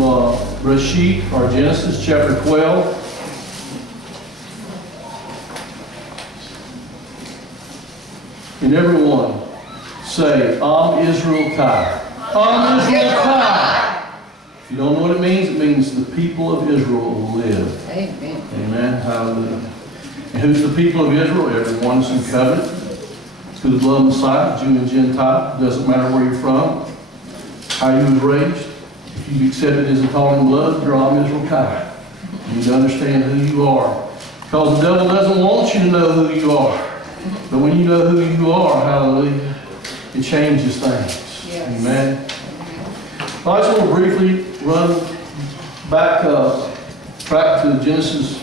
Breshit, or Genesis chapter 12. And everyone say, Am Israel Kai. Am Israel Kai. If you don't know what it means the people of Israel will live. Amen. Amen. Hallelujah. And who's the people of Israel? Everyone who's in covenant through the blood of Messiah, Jew and Gentile. Doesn't matter where you're from, how you were raised. If you've accepted his atoning blood, you're Am Israel Kai. You need to understand who you are. Because the devil doesn't want you to know who you are. But when you know who you are, hallelujah, it changes things. Yes. Amen. I just want to briefly run back to Genesis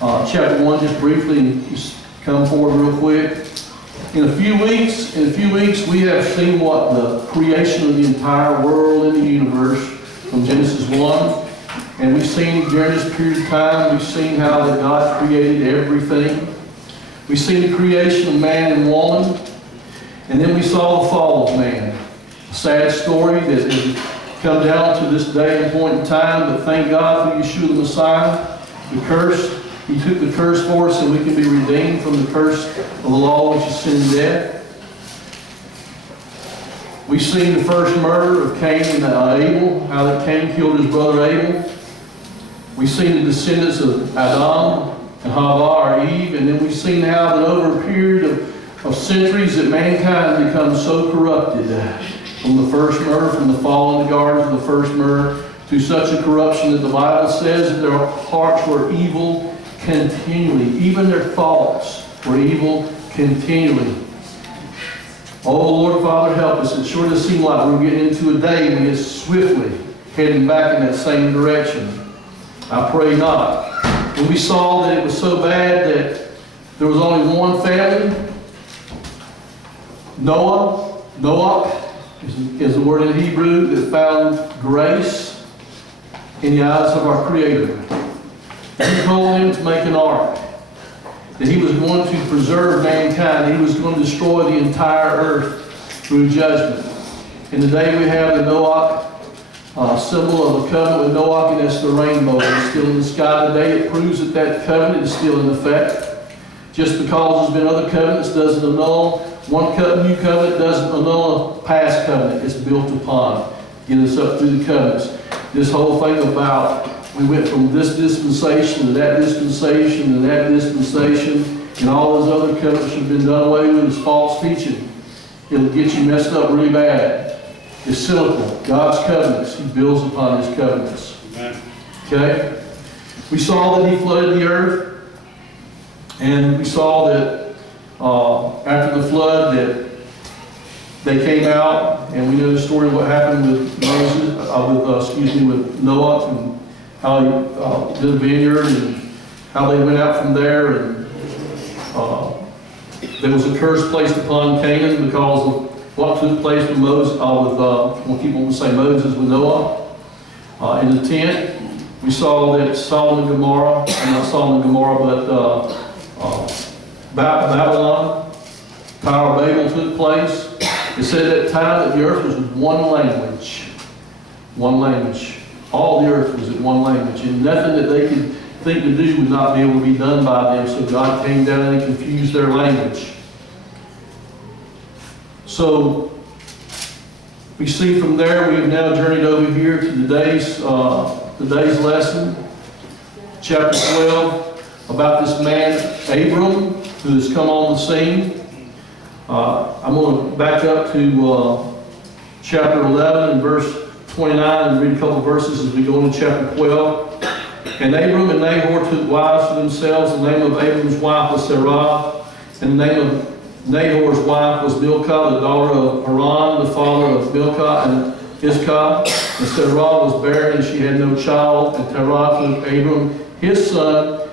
chapter 1 just briefly and just come forward real quick. In a few weeks we have seen what the creation of the entire world and the universe from Genesis 1. And we've seen during this period of time, we've seen how that God created everything. We've seen the creation of man and woman. And then we saw the fall of man. A sad story that has come down to this day and point in time, but thank God for Yeshua the Messiah. The curse, he took the curse for us so we can be redeemed from the curse of the law, which is sin and death. We've seen the first murder of Cain and Abel, how that Cain killed his brother Abel. We've seen the descendants of Adam and Hava, or Eve, and then we've seen how that over a period of centuries that mankind becomes so corrupted. From the first murder, from the fall in the garden to the first murder, to such a corruption that the Bible says that their hearts were evil continually. Even their thoughts were evil continually. Oh, Lord, Father, help us. It sure does seem like we're getting into a day when it's swiftly heading back in that same direction. I pray not. When we saw that it was so bad that there was only one family, Noah is the word in Hebrew that found grace in the eyes of our Creator. He told him to make an ark, that he was going to preserve mankind. He was going to destroy the entire earth through judgment. And today we have the Noah symbol of a covenant with Noah, and that's the rainbow. It's still in the sky today. It proves that that covenant is still in effect. Just because there's been other covenants doesn't annul. One new covenant doesn't annul a past covenant. It's built upon. Get us up through the covenants. This whole thing about we went from this dispensation to that dispensation to that dispensation, and all those other covenants have been done away with is false teaching. It'll get you messed up really bad. It's cyclical. God's covenants, he builds upon his covenants. Amen. Okay? We saw that he flooded the earth, and we saw that after the flood that they came out, and we know the story of what happened with Moses, with Noah, and how he did a vineyard, and how they went out from there, and there was a curse placed upon Canaan because of what took place with Moses, we'll keep on saying Moses with Noah. In the tent, we saw that Sodom and Gomorrah, not Sodom and Gomorrah, but Babylon, Tower of Babel took place. It said at that time that the earth was one language. One language. All the earth was in one language, and nothing that they could think to do would not be able to be done by them, so God came down and confused their language. So we see from there, we have now journeyed over here to today's lesson, chapter 12, about this man, Abram, who has come on the scene. I'm going to back up to chapter 11 and verse 29 and read a couple of verses as we go into chapter 12. And Abram and Nahor took wives for themselves. The name of Abram's wife was Sarah, and the name of Nahor's wife was Milcah, the daughter of Haran, the father of Milcah and Iscah. And Sarah was barren, and she had no child. And Terah took Abram, his son,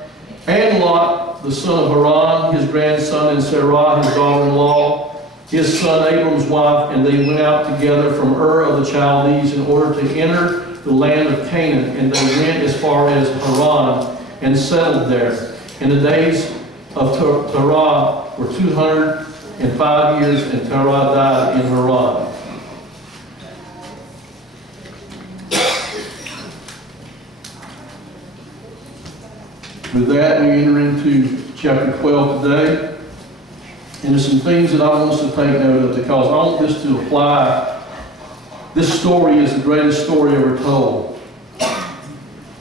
and Lot, the son of Haran, his grandson, and Sarah, his daughter-in-law, his son Abram's wife, and they went out together from Ur of the Chaldees in order to enter the land of Canaan. And they went as far as Haran and settled there. And the days of Terah were 205 years, and Terah died in Haran. With that, we enter into chapter 12 today. And there's some things that I want us to take note of, because I want this to apply. This story is the greatest story ever told.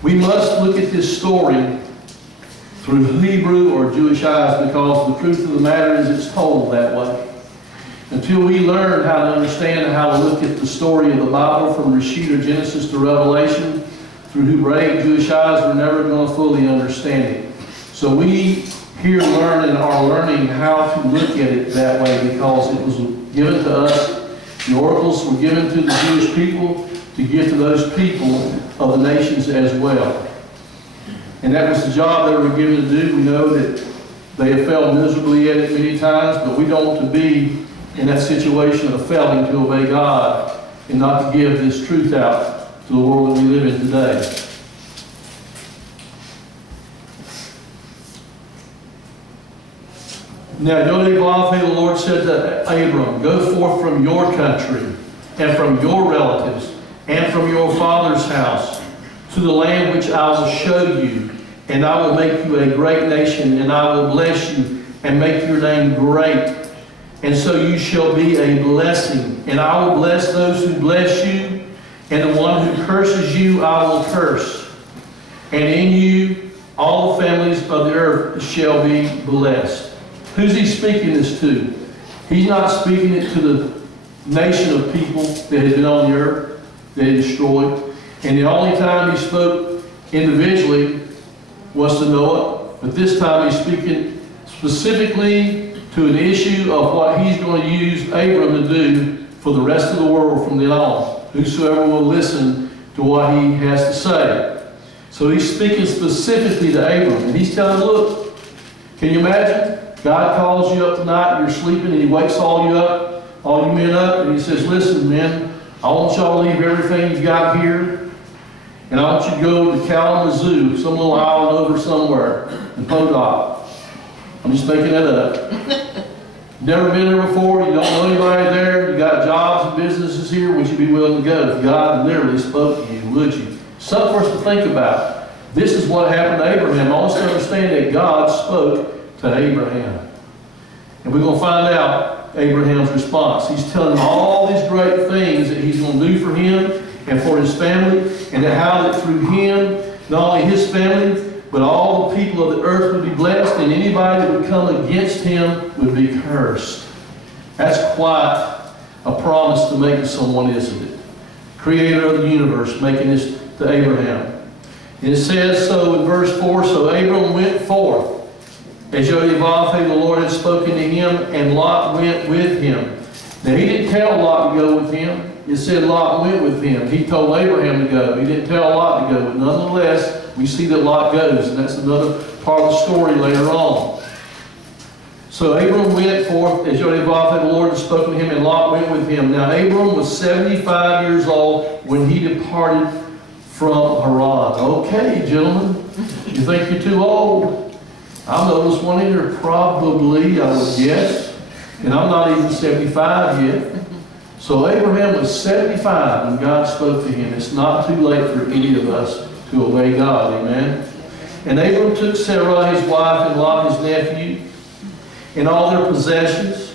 We must look at this story through Hebrew or Jewish eyes, because the truth of the matter is it's told that way. Until we learn how to understand and how to look at the story of the Bible from Reshit or Genesis to Revelation through Hebraic Jewish eyes, we're never going to fully understand it. So we here learn and are learning how to look at it that way, because it was given to us. The oracles were given to the Jewish people to give to those people of the nations as well. And that was the job they were given to do. We know that they have failed miserably at it many times, but we don't want to be in that situation of failing to obey God and not to give this truth out to the world that we live in today. Now, Yod-Heh-Vav, the Lord said to Abram, "Go forth from your country and from your relatives and from your father's house to the land which I will show you, and I will make you a great nation, and I will bless you and make your name great. And so you shall be a blessing. And I will bless those who bless you, and the one who curses you I will curse. And in you all the families of the earth shall be blessed." Who's he speaking this to? He's not speaking it to the nation of people that had been on the earth, that he destroyed. And the only time he spoke individually was to Noah. But this time he's speaking specifically to an issue of what he's going to use Abram to do for the rest of the world from then on. Whosoever will listen to what he has to say. So he's speaking specifically to Abram. And he's telling him, look, can you imagine? God calls you up tonight, you're sleeping, and he wakes all you men up, and he says, "Listen, men, I want y'all to leave everything you've got here, and I want you to go to Kalamazoo, some little island over somewhere, in Podok." I'm just making that up. Never been there before, you don't know anybody there, you got jobs and businesses here, would you be willing to go? If God literally spoke to you, would you? Something for us to think about. This is what happened to Abraham. I want us to understand that God spoke to Abraham. And we're going to find out Abraham's response. He's telling him all these great things that he's going to do for him and for his family, and how that through him, not only his family, but all the people of the earth would be blessed, and anybody that would come against him would be cursed. That's quite a promise to make to someone, isn't it? Creator of the universe, making this to Abraham. And it says so in verse 4, "So Abram went forth, as Yod-Heh-Vav, the Lord had spoken to him, and Lot went with him." Now, he didn't tell Lot to go with him. It said Lot went with him. He told Abraham to go. He didn't tell Lot to go. But nonetheless, we see that Lot goes, and that's another part of the story later on. So Abram went forth, as Yod-Heh-Vav, the Lord had spoken to him, and Lot went with him. Now, Abram was 75 years old when he departed from Haran. Okay, gentlemen, you think you're too old? I'm the oldest one in here, probably, I would guess. And I'm not even 75 yet. So Abraham was 75 when God spoke to him. It's not too late for any of us to obey God, amen? And Abram took Sarai his wife, and Lot his nephew, and all their possessions,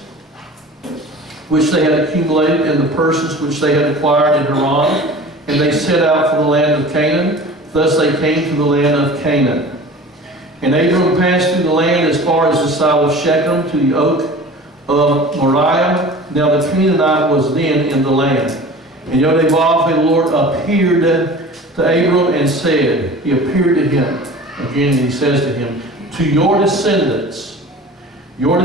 which they had accumulated, and the persons which they had acquired in Haran, and they set out for the land of Canaan. Thus they came to the land of Canaan. And Abram passed through the land as far as the side of Shechem to the oak of Moriah. Now the Canaanite was then in the land. And Yod-Heh-Vav, the Lord, appeared to Abram and said, he appeared to him. Again, he says to him, "To your descendants," or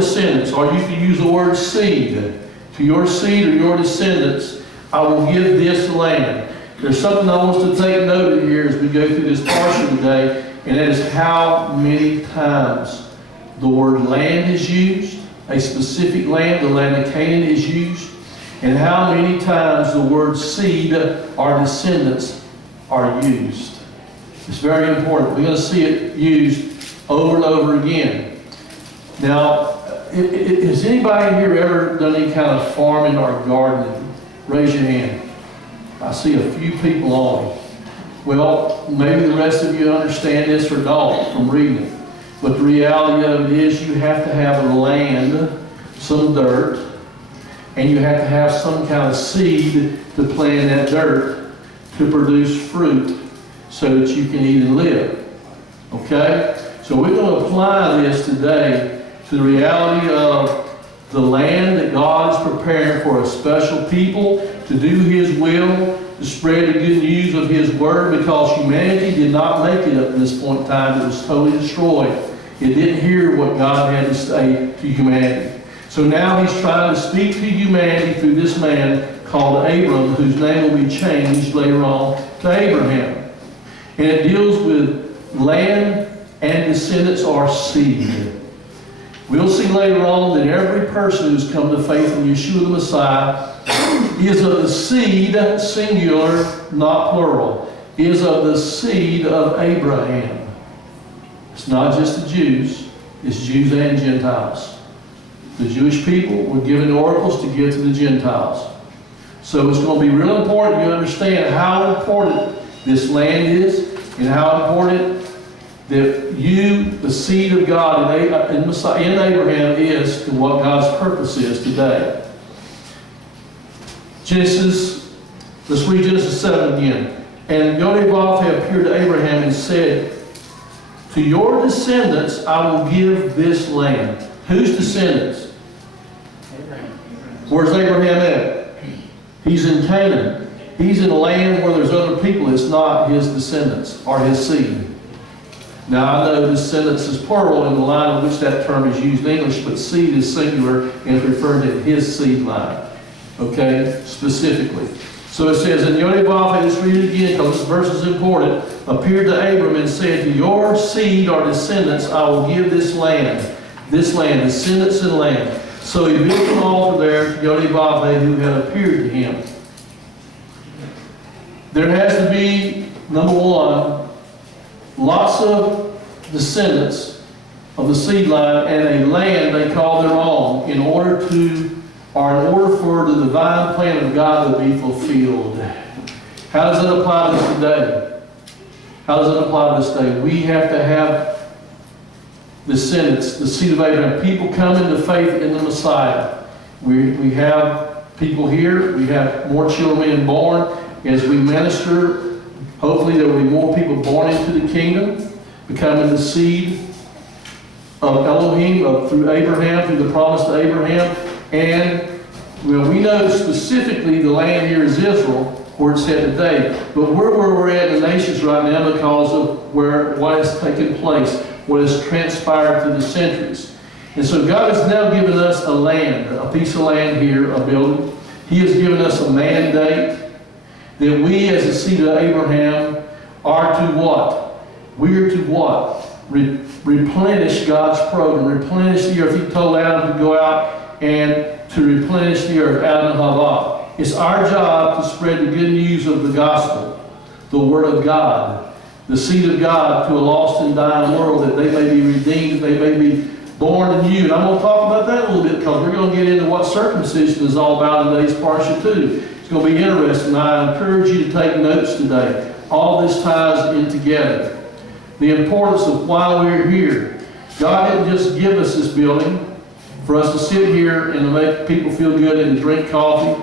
you can use the word seed, "to your seed or your descendants, I will give this land." There's something I want us to take note of here as we go through this Parsha today. And that is how many times the word land is used, a specific land, the land of Canaan, is used, and how many times the word seed or descendants are used. It's very important. We're going to see it used over and over again. Now, has anybody here ever done any kind of farming or gardening? Raise your hand. I see a few people on it. Well, maybe the rest of you understand this or don't from reading it. But the reality of it is you have to have a land, some dirt, and you have to have some kind of seed to plant that dirt to produce fruit so that you can eat and live. Okay? So we're going to apply this today to the reality of the land that God is preparing for a special people to do His will, to spread the good news of His Word, because humanity did not make it up to this point in time. It was totally destroyed. It didn't hear what God had to say to humanity. So now He's trying to speak to humanity through this man called Abram, whose name will be changed later on to Abraham. And it deals with land and descendants or seed. We'll see later on that every person who's come to faith in Yeshua the Messiah is of the seed, singular, not plural, is of the seed of Abraham. It's not just the Jews, it's Jews and Gentiles. The Jewish people were given oracles to give to the Gentiles. So it's going to be real important you understand how important this land is and how important that you, the seed of God in Abraham, is to what God's purpose is today. Let's read Genesis 7 again. And Yod-Heh appeared to Abraham and said, to your descendants I will give this land. Whose descendants? Abraham. Where's Abraham at? He's in Canaan. He's in a land where there's other people. It's not his descendants or his seed. Now, I know descendants is plural in the line in which that term is used in English, but seed is singular and it's referring to his seed line. Okay? Specifically. So it says, in Yod-Heh, let's read it again because this verse is important, appeared to Abram and said, to your seed or descendants I will give this land, descendants and land. So he built an altar there to Yod-Heh, who had appeared to him. There has to be, number one, lots of descendants of the seed line and a land they call their own in order for the divine plan of God to be fulfilled. How does that apply to us today? How does that apply to us today? We have to have descendants, the seed of Abraham, people come into faith in the Messiah. We have people here. We have more children being born. As we minister, hopefully there will be more people born into the kingdom, becoming the seed of Elohim through Abraham, through the promise to Abraham. And well, we know specifically the land here is Israel, where it's at today. But we're where we're at in the nations right now because of what has taken place, what has transpired through the centuries. And so God has now given us a land, a piece of land here, a building. He has given us a mandate that we as a seed of Abraham are to what? We are to what? Replenish God's program, replenish the earth. He told Adam to go out and to replenish the earth, Adam and Hava. It's our job to spread the good news of the gospel, the Word of God, the seed of God to a lost and dying world, that they may be redeemed, that they may be born anew. And I'm going to talk about that a little bit because we're going to get into what circumcision is all about in today's Parsha too. It's going to be interesting. I encourage you to take notes today. All this ties in together. The importance of why we're here. God didn't just give us this building for us to sit here and to make people feel good and to drink coffee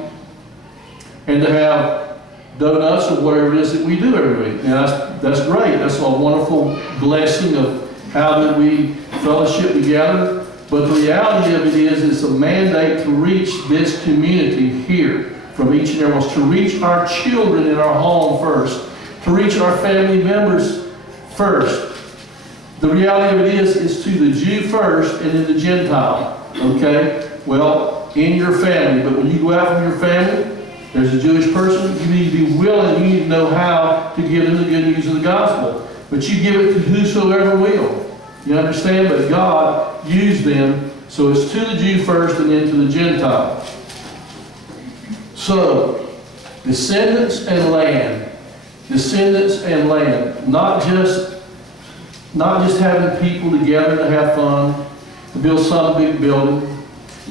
and to have donuts or whatever it is that we do every week. Now that's great. That's a wonderful blessing of how that we fellowship together. But the reality of it is it's a mandate to reach this community here from each and every one, to reach our children in our home first, to reach our family members first. The reality of it is to the Jew first and then the Gentile. Okay? Well, in your family. But when you go out from your family, there's a Jewish person, you need to be willing, you need to know how to give them the good news of the gospel. But you give it to whosoever will. You understand? But God used them, so it's to the Jew first and then to the Gentile. So, descendants and land. Descendants and land. Not just having people together to have fun, to build some big building,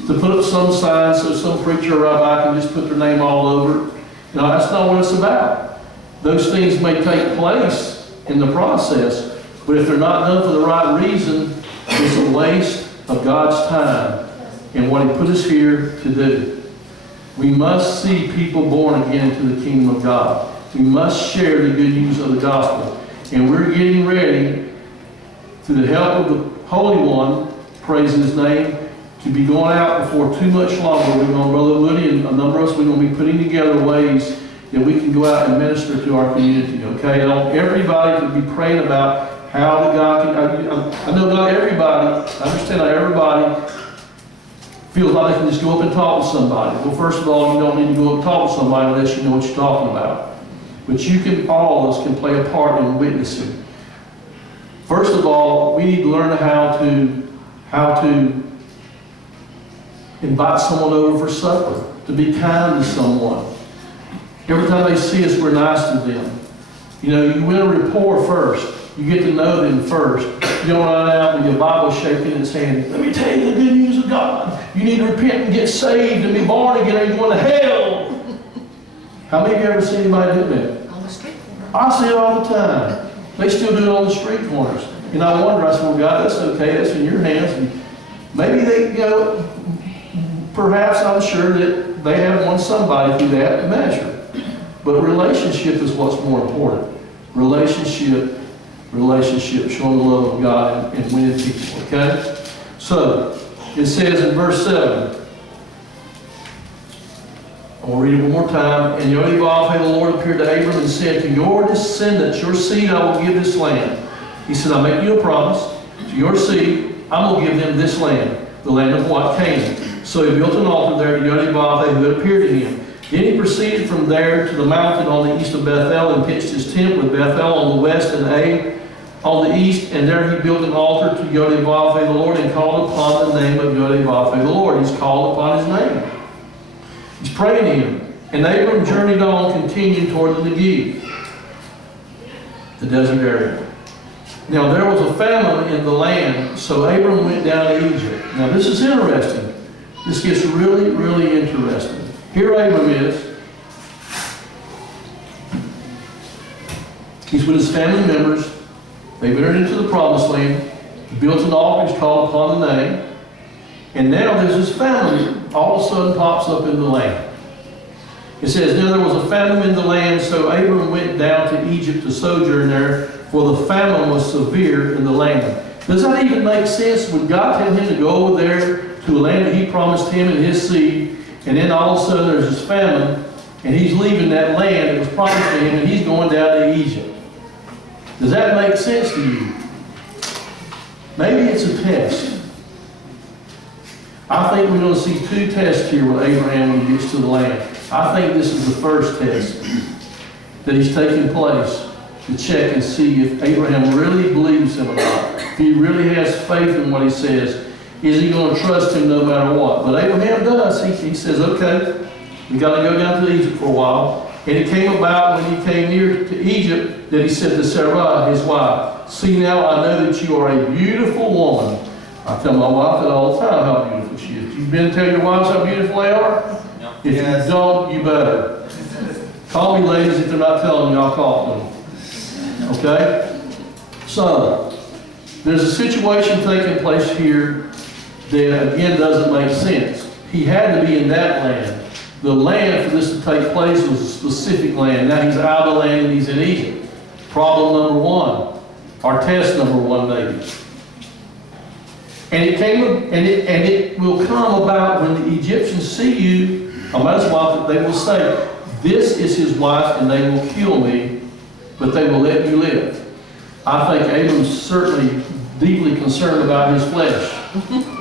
to put up some sign so some preacher or rabbi can just put their name all over it. No, that's not what it's about. Those things may take place in the process, but if they're not done for the right reason, it's a waste of God's time and what He put us here to do. We must see people born again to the kingdom of God. We must share the good news of the gospel. And we're getting ready, through the help of the Holy One, praise His name, to be going out before too much longer. We're going, Brother Woody and a number of us, we're going to be putting together ways that we can go out and minister to our community, okay? I want everybody to be praying about how that God can, I know not everybody, I understand not everybody feels like they can just go up and talk to somebody. Well, first of all, you don't need to go up and talk to somebody unless you know what you're talking about. But you can, all of us can play a part in witnessing. First of all, we need to learn how to invite someone over for supper, to be kind to someone. Every time they see us, we're nice to them. You know, you win a rapport first. You get to know them first. You don't run out with your Bible shaking in its hand. Let me tell you the good news of God. You need to repent and get saved and be born again or you're going to hell. How many of you ever seen anybody do that? On the street corner. I see it all the time. They still do it on the street corners. And I wonder, I said, well, God, that's okay. That's in your hands. And maybe they, you know, perhaps I'm sure that they have won somebody through that measure. But relationship is what's more important. Relationship, showing the love of God and winning people, okay? So, it says in verse 7, I'll read it one more time. And Yod-Heh-Vav, the Lord appeared to Abram and said, to your descendants, your seed, I will give this land. He said, I make you a promise. To your seed, I will give them this land, the land of what? Canaan. So he built an altar there to Yod-Heh-Vav, who had appeared to him. Then he proceeded from there to the mountain on the east of Bethel and pitched his tent with Bethel on the west and Ai on the east. And there he built an altar to Yod-Heh-Vav, the Lord, and called upon the name of Yod-Heh-Vav, the Lord. He's called upon his name. He's praying to him. And Abram journeyed on, continuing toward the Negev, the desert area. Now there was a famine in the land, so Abram went down to Egypt. Now this is interesting. This gets really, really interesting. Here Abram is. He's with his family members. They've entered into the promised land. He built an altar. He's called upon the name. And now there's this famine all of a sudden pops up in the land. It says, now there was a famine in the land, so Abram went down to Egypt to sojourn there, for the famine was severe in the land. Does that even make sense? Would God tell him to go over there to a land that he promised him and his seed, and then all of a sudden there's this famine, and he's leaving that land that was promised to him, and he's going down to Egypt? Does that make sense to you? Maybe it's a test. I think we're going to see two tests here with Abraham when he gets to the land. I think this is the first test that he's taking place to check and see if Abraham really believes him or not. If he really has faith in what he says, is he going to trust him no matter what? But Abraham does. He says, okay, we got to go down to Egypt for a while. And it came about when he came near to Egypt that he said to Sarah, his wife, see now I know that you are a beautiful woman. I tell my wife that all the time how beautiful she is. You've been to tell your wives how beautiful they are? No. If you don't, you better. Call me ladies if they're not telling you, I'll call them. Okay? So, there's a situation taking place here that again doesn't make sense. He had to be in that land. The land for this to take place was a specific land. Now he's out of the land and he's in Egypt. Problem number one, or test number one maybe. And it will come about when the Egyptians see you, or his wife, they will say, this is his wife and they will kill me, but they will let you live. I think Abram's certainly deeply concerned about his flesh.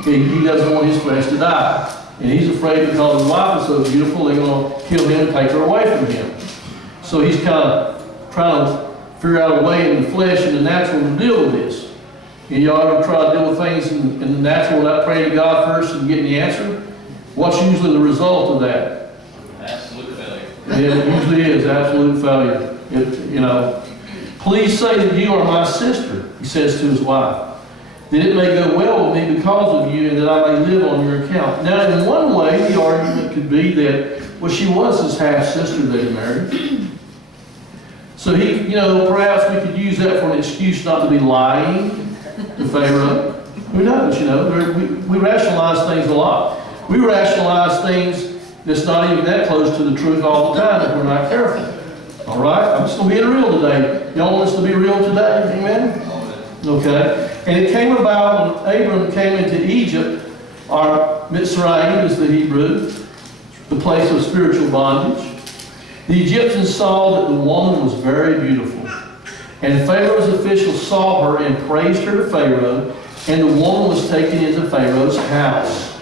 He doesn't want his flesh to die. And he's afraid because his wife is so beautiful, they're going to kill him and take her away from him. So he's kind of trying to figure out a way in the flesh and the natural to deal with this. And you ought to try to deal with things in the natural without praying to God first and getting the answer. What's usually the result of that? Absolute failure. Yeah, it usually is absolute failure. Please say that you are my sister, he says to his wife, that it may go well with me because of you and that I may live on your account. Now, in one way, the argument could be that, well, she was his half-sister that he married. So perhaps we could use that for an excuse not to be lying to Pharaoh. Who knows, we rationalize things a lot. We rationalize things that's not even that close to the truth all the time if we're not careful. All right? I'm just going to be real today. Y'all want us to be real today? Amen? Okay. And it came about when Abram came into Egypt, or Mitzrayim is the Hebrew, the place of spiritual bondage. The Egyptians saw that the woman was very beautiful. And Pharaoh's officials saw her and praised her to Pharaoh, and the woman was taken into Pharaoh's house.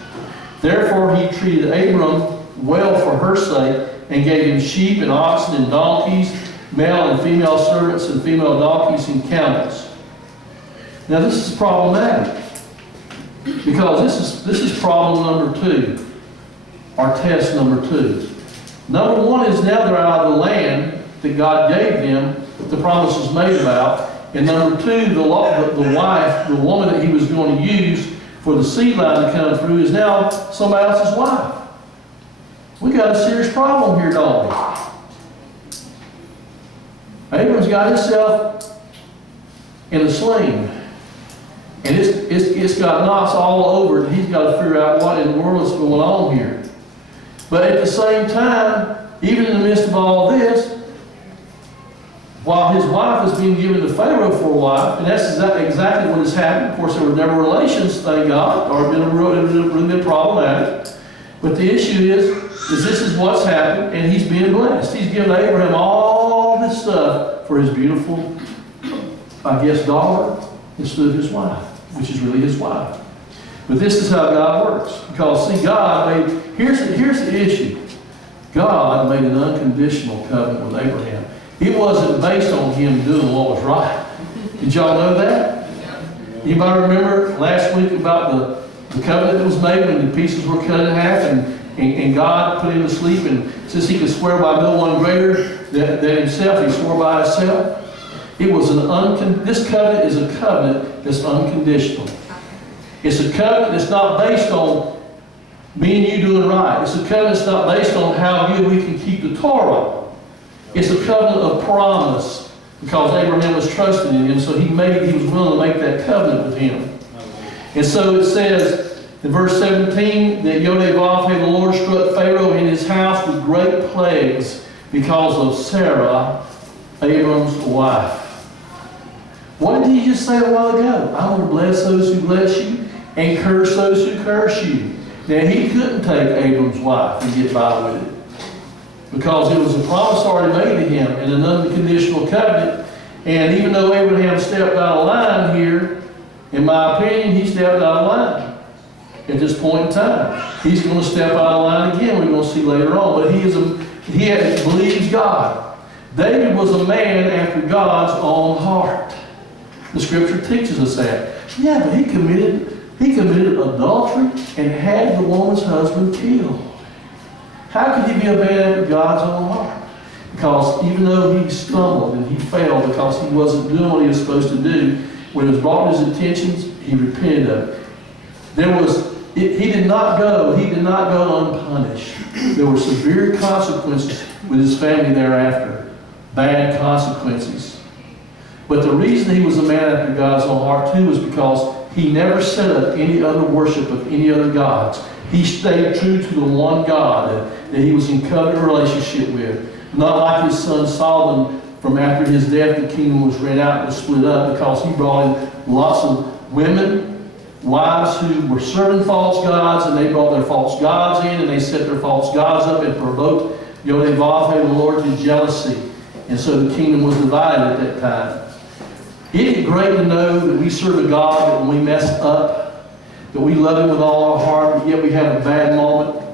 Therefore he treated Abram well for her sake, and gave him sheep and oxen and donkeys, male and female servants and female donkeys and camels. Now this is problematic, because this is problem number 2, or test number 2. Number 1 is now they're out of the land that God gave them, that the promise was made about. And number 2, the wife, the woman that he was going to use for the seed line to come through, is now somebody else's wife. We got a serious problem here, don't we? Abram's got himself in a sling. And it's got knots all over it. He's got to figure out what in the world is going on here. But at the same time, even in the midst of all this, while his wife is being given to Pharaoh for a wife, and that's exactly what has happened. Of course, there were never relations, thank God, or it would have been problematic. But the issue is this is what's happened, and he's being blessed. He's given Abraham all this stuff for his beautiful, daughter, instead of his wife, which is really his wife. But this is how God works. Because, see, here's the issue. God made an unconditional covenant with Abraham. It wasn't based on him doing what was right. Did y'all know that? Anybody remember last week about the covenant that was made when the pieces were cut in half and God put him to sleep, and since he could swear by no one greater than himself, he swore by himself? It was this covenant is a covenant that's unconditional. It's a covenant that's not based on me and you doing right. It's a covenant that's not based on how good we can keep the Torah. It's a covenant of promise, because Abraham was trusting in him, so he was willing to make that covenant with him. And so it says in verse 17 that Yodeh-Vav, the Lord struck Pharaoh in his house with great plagues because of Sarah, Abram's wife. What did he just say a while ago? I want to bless those who bless you and curse those who curse you. Now, he couldn't take Abram's wife and get by with it, because it was a promise already made to him in an unconditional covenant. And even though Abraham stepped out of line here, in my opinion, he stepped out of line at this point in time. He's going to step out of line again, we're going to see later on. But he believes God. David was a man after God's own heart. The scripture teaches us that. Yeah, but he committed adultery and had the woman's husband killed. How could he be a man after God's own heart? Because even though he stumbled and he failed because he wasn't doing what he was supposed to do, when it was brought to his attentions, he repented of it. He did not go unpunished. There were severe consequences with his family thereafter. Bad consequences. But the reason he was a man after God's own heart too was because he never set up any other worship of any other gods. He stayed true to the one God that he was in covenant relationship with. Not like his son Solomon, from after his death, the kingdom was rent out and split up because he brought in lots of women, wives who were serving false gods, and they brought their false gods in, and they set their false gods up and provoked Yodeh-Vav, the Lord, to jealousy. And so the kingdom was divided at that time. Isn't it great to know that we serve a God that when we mess up, that we love Him with all our heart, but yet we have a bad moment?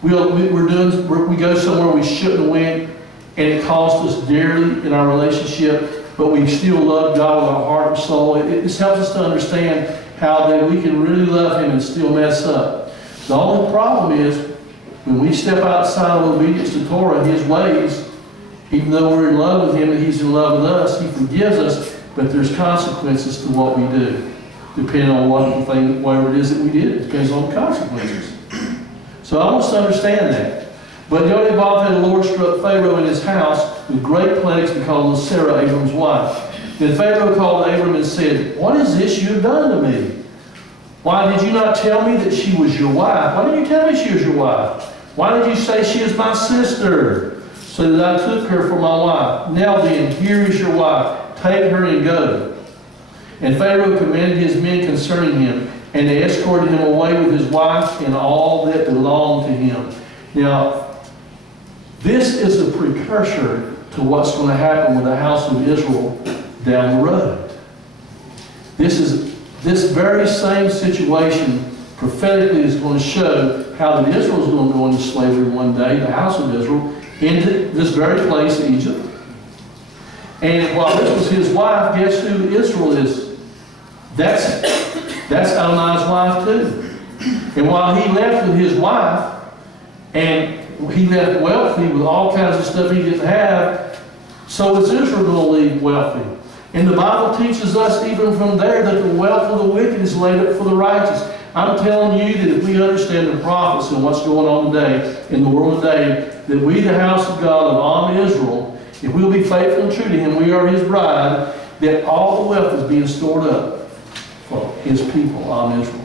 We go somewhere we shouldn't have went, and it cost us dearly in our relationship, but we still love God with our heart and soul. It just helps us to understand how that we can really love Him and still mess up. The only problem is when we step outside of obedience to Torah, His ways, even though we're in love with Him and He's in love with us, He forgives us, but there's consequences to what we do, depending on whatever it is that we did. It depends on the consequences. So I want us to understand that. But Yodeh-Vav, the Lord struck Pharaoh in his house with great plagues because of Sarah, Abram's wife. Then Pharaoh called Abram and said, "What is this you have done to me? Why did you not tell me that she was your wife? Why didn't you tell me she was your wife? Why did you say she is my sister, so that I took her for my wife? Now then, here is your wife. Take her and go." And Pharaoh commanded his men concerning him, and they escorted him away with his wife and all that belonged to him. Now, this is a precursor to what's going to happen with the house of Israel down the road. This very same situation prophetically is going to show how that Israel is going to go into slavery one day, the house of Israel, into this very place, Egypt. And while this was his wife, guess who Israel is? That's Adonai's wife too. And while he left with his wife, and he left wealthy with all kinds of stuff he didn't have, so is Israel going to leave wealthy. And the Bible teaches us even from there that the wealth of the wicked is laid up for the righteous. I'm telling you that if we understand the prophets and what's going on today, in the world today, that we, the house of God of Am Israel, if we'll be faithful and true to him, we are his bride, that all the wealth is being stored up for his people, Am Israel.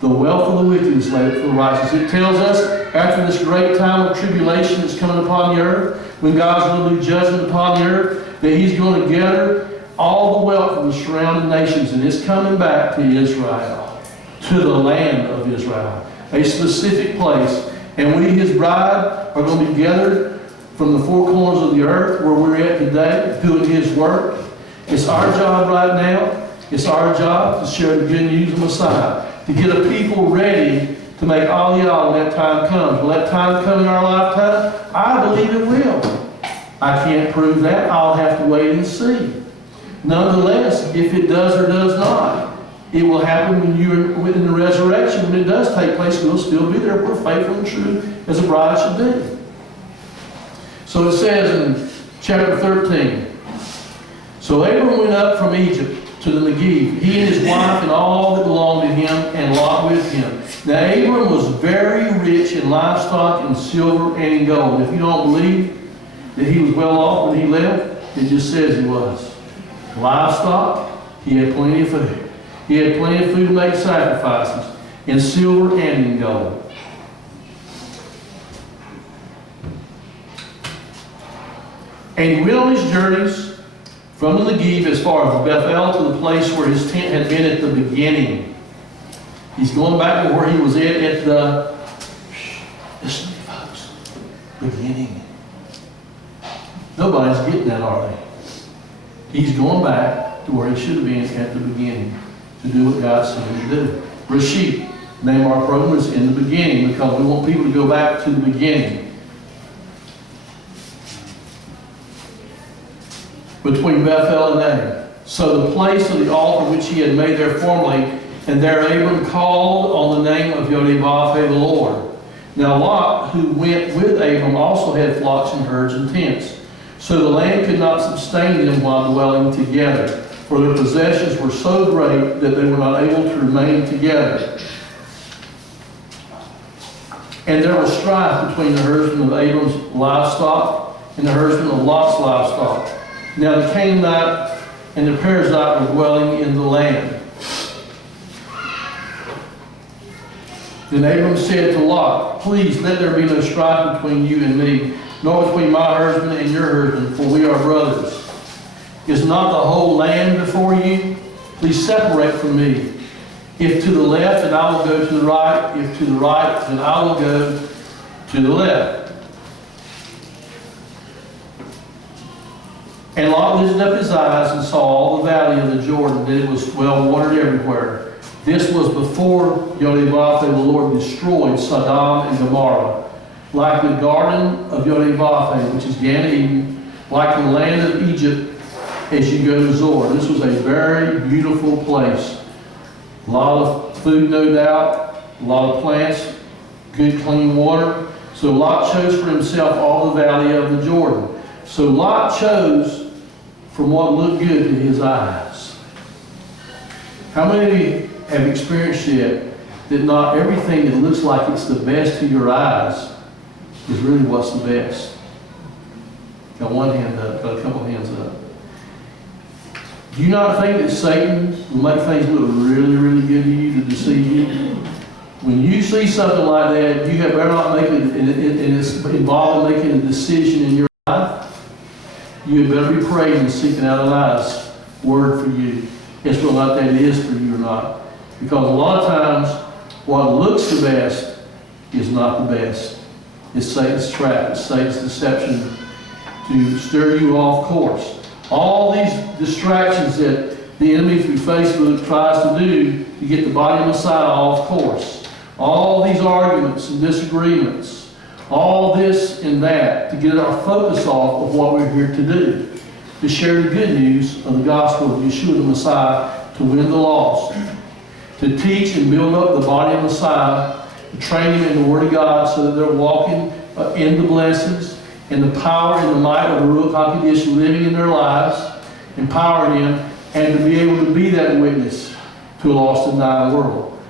The wealth of the wicked is laid up for the righteous. It tells us after this great time of tribulation that's coming upon the earth, when God's going to do judgment upon the earth, that he's going to gather all the wealth of the surrounding nations, and it's coming back to Israel, to the land of Israel, a specific place. And we, his bride, are going to be gathered from the four corners of the earth where we're at today, doing his work. It's our job right now. It's our job to share the good news of Messiah, to get a people ready to make Aliyah when that time comes. Will that time come in our lifetime? I believe it will. I can't prove that. I'll have to wait and see. Nonetheless, if it does or does not, it will happen when you're in the resurrection. When it does take place, we'll still be there. We're faithful and true as a bride should be. So it says in chapter 13, so Abram went up from Egypt to the Negev, he and his wife and all that belonged to him, and Lot with him. Now Abram was very rich in livestock and silver and in gold. And if you don't believe that he was well off when he left, it just says he was. Livestock, he had plenty of food. He had plenty of food to make sacrifices, in silver and in gold. And he went on his journeys from the Negev as far as Bethel to the place where his tent had been at the beginning. He's going back to where he was at the, listen to me folks, beginning. Nobody's getting that, are they? He's going back to where he should have been at the beginning to do what God said him to do. Rashid, name our program is in the beginning because we want people to go back to the beginning. Between Bethel and Dan. So the place of the altar which he had made there formerly, and there Abram called on the name of Yod-Heh-Vah-Heh, the Lord. Now Lot, who went with Abram, also had flocks and herds and tents. So the land could not sustain them while dwelling together, for their possessions were so great that they were not able to remain together. And there was strife between the herdsmen of Abram's livestock and the herdsmen of Lot's livestock. Now the Canaanite and the Perizzite were dwelling in the land. Then Abram said to Lot, "Please let there be no strife between you and me, nor between my herdsmen and your herdsmen, for we are brothers. Is not the whole land before you? Please separate from me. If to the left, then I will go to the right. If to the right, then I will go to the left." And Lot lifted up his eyes and saw all the valley of the Jordan, that it was well watered everywhere. This was before Yod-Heh-Vah-Heh, the Lord, destroyed Sodom and Gomorrah. Like the garden of Yod-Heh-Vah-Heh, which is Gan Eden, like the land of Egypt as you go to Zoar. This was a very beautiful place. A lot of food, no doubt, a lot of plants, good clean water. So Lot chose for himself all the valley of the Jordan. So Lot chose from what looked good to his eyes. How many of you have experienced yet that not everything that looks like it's the best to your eyes is really what's the best? Got one hand up, got a couple hands up. Do you not think that Satan will make things look really, really good to you, to deceive you? When you see something like that, you better not make it, and it's involved in making a decision in your life. You had better be praying and seeking out Allah's word for you as to whether that is for you or not. Because a lot of times, what looks the best is not the best. It's Satan's trap. It's Satan's deception to stir you off course. All these distractions that the enemy through Facebook tries to do to get the body of Messiah off course. All these arguments and disagreements. All this and that to get our focus off of what we're here to do. To share the good news of the gospel of Yeshua the Messiah, to win the lost. To teach and build up the body of Messiah, to train them in the Word of God so that they're walking in the blessings and the power and the might of the Ruach HaKodesh living in their lives, empowering them, and to be able to be that witness to a lost and dying world.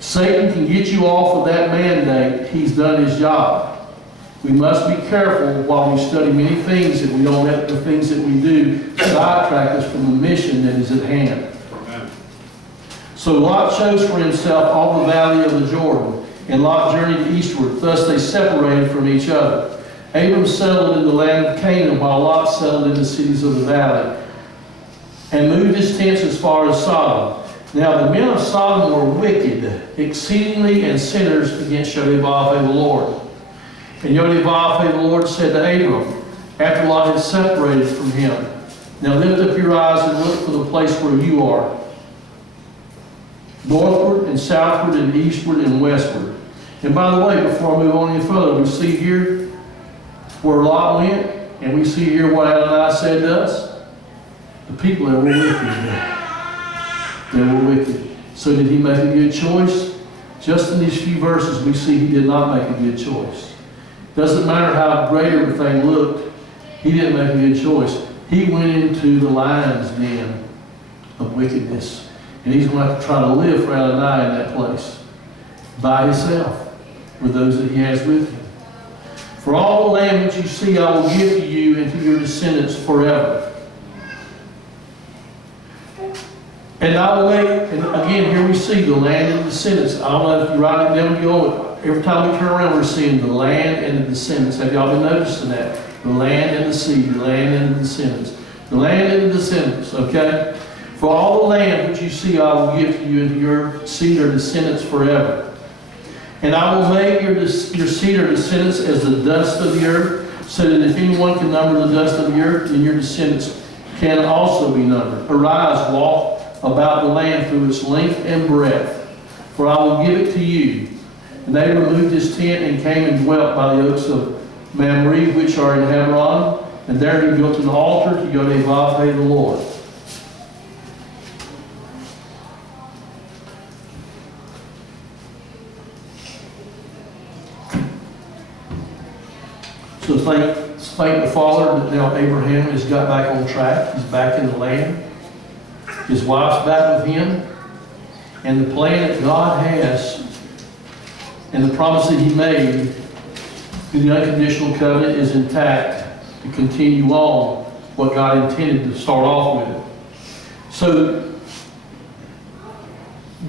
Satan can get you off of that mandate. He's done his job. We must be careful while we study many things that we don't let the things that we do sidetrack us from the mission that is at hand. Amen. So Lot chose for himself all the valley of the Jordan, and Lot journeyed eastward. Thus they separated from each other. Abram settled in the land of Canaan, while Lot settled in the cities of the valley, and moved his tents as far as Sodom. Now the men of Sodom were wicked, exceedingly, and sinners against Yodevah the Lord. And Yodevah the Lord said to Abram, after Lot had separated from him, now lift up your eyes and look for the place where you are, northward and southward and eastward and westward. And by the way, before I move on any further, we see here where Lot went, and we see here what Adonai said to us. The people that were wicked. They were wicked. So did he make a good choice? Just in these few verses we see he did not make a good choice. Doesn't matter how great everything looked, he didn't make a good choice. He went into the lion's den of wickedness. And he's going to have to try to live for Adonai in that place. By himself. With those that he has with him. For all the land which you see I will give to you and to your descendants forever. And I will make, and again here we see the land and the descendants. I don't know if you write it down, every time we turn around we're seeing the land and the descendants. Have y'all been noticing that? The land and the sea, the land and the descendants. The land and the descendants, okay? For all the land which you see I will give to you and to your seed or descendants forever. And I will make your seed or descendants as the dust of the earth, so that if anyone can number the dust of the earth, then your descendants can also be numbered. Arise, walk about the land through its length and breadth, for I will give it to you. And they removed his tent and came and dwelt by the oaks of Mamre, which are in Hebron, and there he built an altar to Yodevah the Lord. So thank the Father that now Abraham has got back on track. He's back in the land. His wife's back with him. And the plan that God has and the promise that he made through the unconditional covenant is intact to continue on what God intended to start off with. So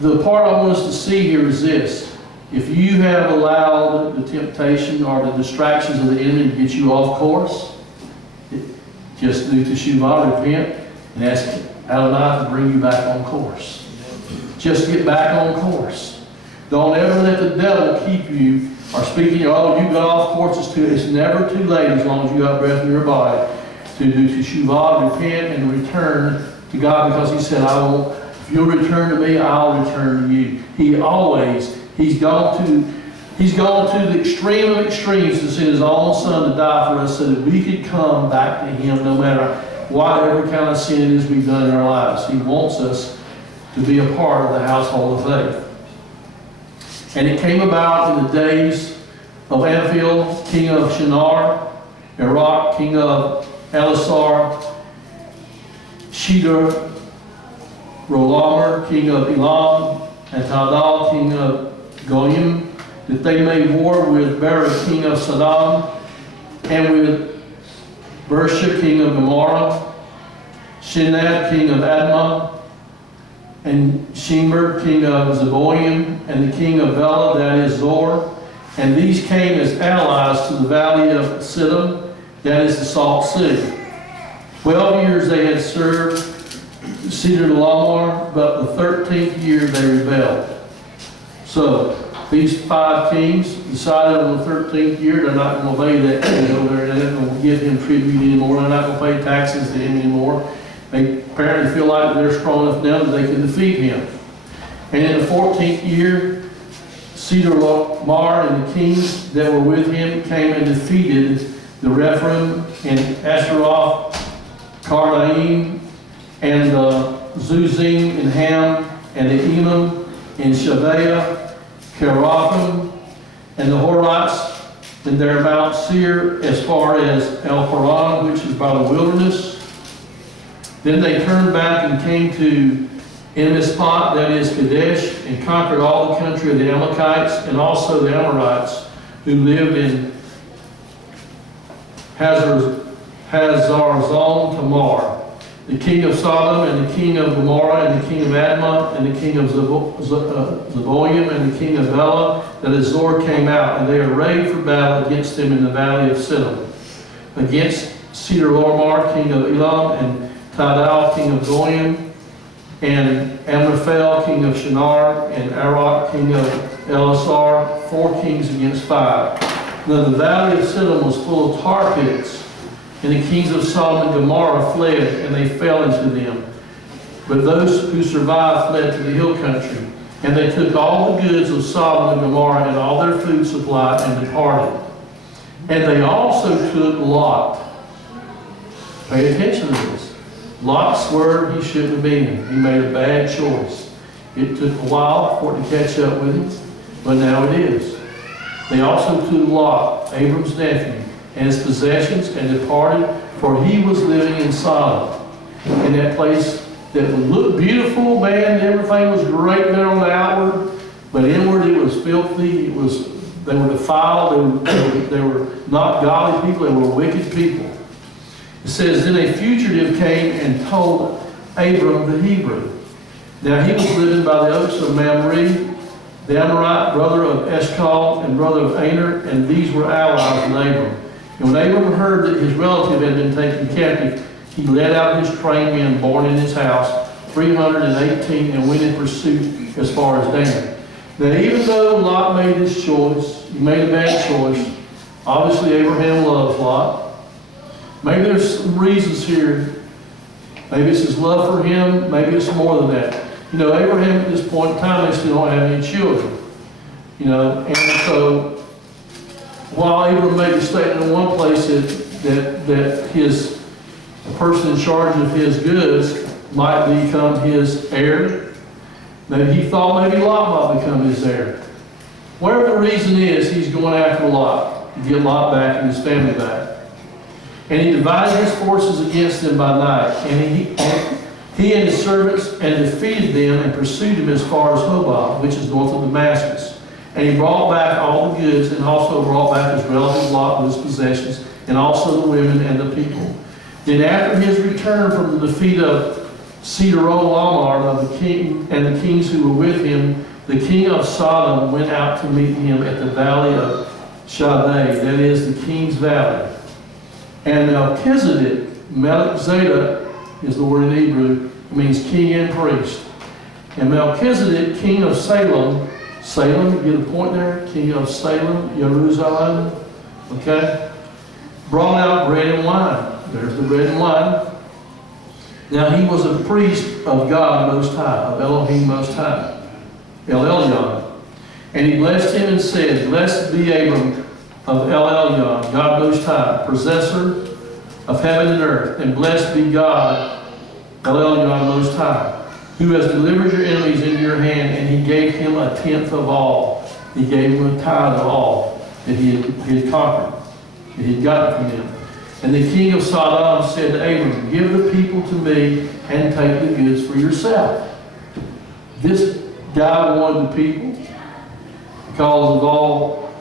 the part I want us to see here is this. If you have allowed the temptation or the distractions of the enemy to get you off course, just do teshuvah, repent, and ask Adonai to bring you back on course. Just get back on course. Don't ever let the devil keep you or speaking, oh, you got off course. It's never too late as long as you have breath in your body to do teshuvah, repent, and return to God, because he said, if you'll return to me, I'll return to you. He's gone to the extreme of extremes to send his own son to die for us so that we could come back to him no matter whatever kind of sin it is we've done in our lives. He wants us to be a part of the household of faith. And it came about in the days of Amphil, king of Shinar, Iraq, king of Elasar, Shedar, Rolamer, king of Elam, and Tadal, king of Goyim, that they made war with Barak, king of Sodom, and with Bersha, king of Gomorrah, Shinab, king of Admah, and Shemer, king of Zeboim, and the king of Bela, that is Zor. And these came as allies to the valley of Siddim, that is the Salt City. 12 years they had served Chedorlaomer, but the 13th year they rebelled. So these 5 kings decided on the 13th year they're not going to obey that king over there. They're not going to give him tribute anymore. They're not going to pay taxes to him anymore. They apparently feel like they're strong enough now that they can defeat him. And in the 14th year, Chedorlaomer and the kings that were with him came and defeated the Rephaim and Asheroth, Karnaim, and the Zuzim and Ham, and the Emim, and Shaveh, Kerathim, and the Horites, and their Mount Seir, as far as El Paran, which is by the wilderness. Then they turned back and came to Emispot, that is Kadesh, and conquered all the country of the Amalekites, and also the Amorites, who lived in Hazarzon Tamar. The king of Sodom, and the king of Gomorrah, and the king of Admah, and the king of Zeboim, and the king of Bela, that is Zor, came out, and they arrayed for battle against them in the valley of Siddim, against Chedorlaomer, king of Elam, and Tidal, king of Goyim, and Amraphel, king of Shinar, and Arok, king of Elasar, 4 kings against 5. Now the valley of Siddim was full of tar pits, and the kings of Sodom and Gomorrah fled, and they fell into them. But those who survived fled to the hill country, and they took all the goods of Sodom and Gomorrah and all their food supply and departed. And they also took Lot. Pay attention to this. Lot swerved he shouldn't have been. He made a bad choice. It took a while for it to catch up with him, but now it is. They also took Lot, Abram's nephew, and his possessions, and departed, for he was living in Sodom, in that place that would look beautiful, man, everything was great there on the outward, but inward it was filthy, they were defiled, they were not godly people, they were wicked people. It says, then a fugitive came and told Abram the Hebrew. Now he was living by the oaks of Mamre, the Amorite, brother of Eshcol, and brother of Aner, and these were allies with Abram. And when Abram heard that his relative had been taken captive, he led out his trained men born in his house, 318, and went in pursuit as far as Dan. Now, even though Lot made his choice, he made a bad choice. Obviously, Abraham loves Lot. Maybe there's some reasons here. Maybe it's his love for him. Maybe it's more than that. You know, Abraham at this point in time, they still don't have any children. You know, and so while Abram made a statement in one place that his person in charge of his goods might become his heir, that he thought maybe Lot might become his heir. Whatever the reason is, he's going after Lot to get Lot back and his family back. And he divided his forces against them by night, and he and his servants and defeated them and pursued them as far as Hobah, which is north of Damascus. And he brought back all the goods, and also brought back his relative Lot with his possessions, and also the women and the people. Then after his return from the defeat of Chedorlaomer of the king and the kings who were with him, the king of Sodom went out to meet him at the valley of Shaveh, that is the king's valley. And Melchizedek is the word in Hebrew, it means king and priest. And Melchizedek, king of Salem, get a point there, king of Salem, Jerusalem, okay, brought out bread and wine. There's the bread and wine. Now he was a priest of God Most High, of Elohim Most High, El Elyon. And he blessed him and said, blessed be Abram of El Elyon, God Most High, possessor of heaven and earth, and blessed be God, El Elyon Most High, who has delivered your enemies into your hand. And he gave him a tenth of all. He gave him a tithe of all that he had conquered, that he had gotten from him. And the king of Sodom said to Abram, give the people to me and take the goods for yourself. This guy wanted the people because of all,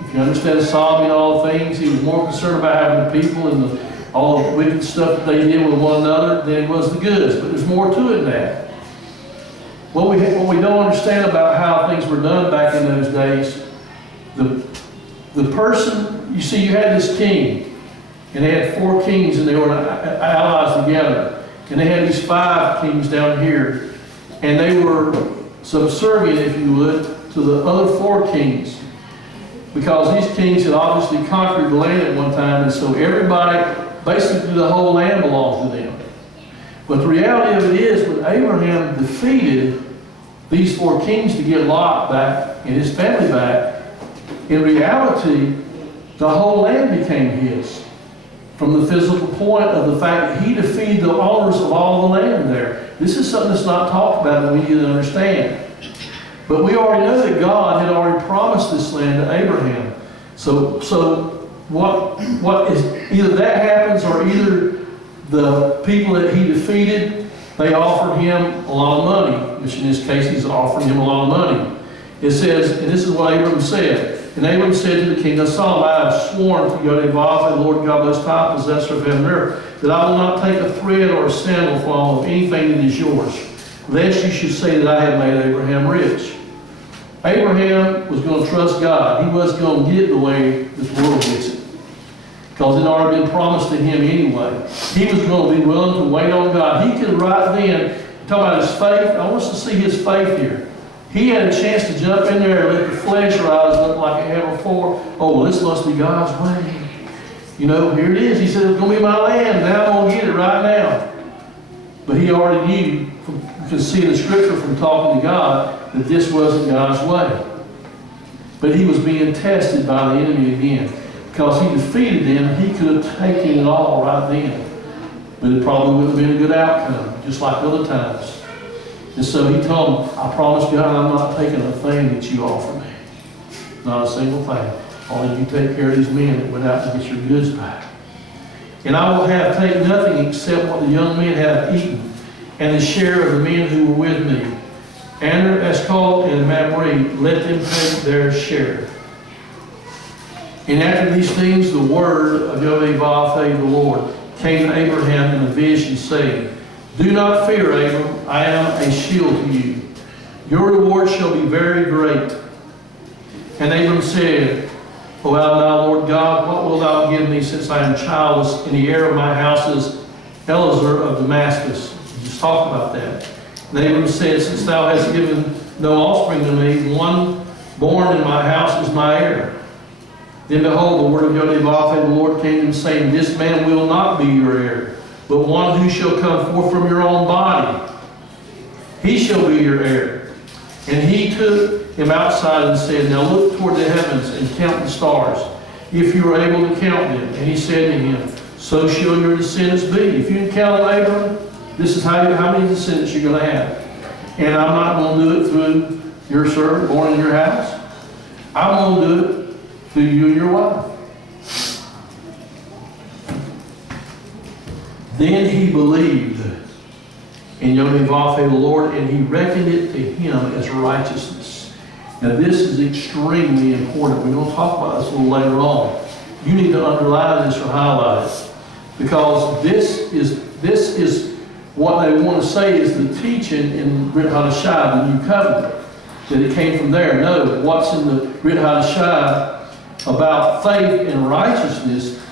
if you understand Sodom and all things, he was more concerned about having the people and all the wicked stuff that they did with one another than it was the goods. But there's more to it than that. What we don't understand about how things were done back in those days, the person, you see, you had this king, and they had 4 kings, and they were allies together. And they had these 5 kings down here, and they were subservient, if you would, to the other 4 kings. Because these kings had obviously conquered the land at one time, and so everybody, basically the whole land belonged to them. But the reality of it is, when Abraham defeated these 4 kings to get Lot back and his family back, in reality, the whole land became his. From the physical point of the fact that he defeated the owners of all the land there. This is something that's not talked about that we need to understand. But we already know that God had already promised this land to Abraham. So what is, either that happens, or either the people that he defeated, they offered him a lot of money, which in this case he's offering him a lot of money. It says, and this is what Abram said. And Abram said to the king of Sodom, I have sworn to Yod-Heh-Vav, the Lord God Most High, possessor of heaven and earth, that I will not take a thread or a sandal from of anything that is yours, lest you should say that I have made Abraham rich. Abraham was going to trust God. He wasn't going to get it the way this world gets it, because it had already been promised to him anyway. He was going to be willing to wait on God. He could right then, talk about his faith. I want us to see his faith here. He had a chance to jump in there and let the flesh rise up like it had before. Oh, well, this must be God's way. You know, here it is. He said, it's going to be my land. Now I'm going to get it right now. But he already knew, you can see in the scripture from talking to God, that this wasn't God's way. But he was being tested by the enemy again. Because he defeated them, he could have taken it all right then. But it probably would have been a good outcome, just like other times. And so he told them, I promise God I'm not taking a thing that you offer me. Not a single thing. Only you take care of these men that went out to get your goods back. And I will have taken nothing except what the young men have eaten, and the share of the men who were with me. Aner, Eshcol, and Mamre, let them take their share. And after these things, the word of Yod-Heh-Vav, the Lord, came to Abraham in a vision, saying, do not fear, Abram, I am a shield to you. Your reward shall be very great. And Abram said, O thou Lord God, what wilt thou give me, since I am childless, and the heir of my house is Eliezer of Damascus? Just talk about that. And Abram said, since thou hast given no offspring to me, one born in my house is my heir. Then behold, the word of Yod-Heh-Vav, the Lord, came to him, saying, this man will not be your heir, but one who shall come forth from your own body, he shall be your heir. And he took him outside and said, now look toward the heavens and count the stars, if you are able to count them. And he said to him, so shall your descendants be. If you can count them, Abram, this is how many descendants you're going to have. And I'm not going to do it through your servant born in your house. I'm going to do it through you and your wife. Then he believed in Yod-Heh-Vav, the Lord, and he reckoned it to him as righteousness. Now this is extremely important. We're going to talk about this a little later on. You need to underline this or highlight it, because this is what they want to say is the teaching in Brit Chadashah, the New Covenant, that it came from there. No, what's in the Brit Chadashah about faith and righteousness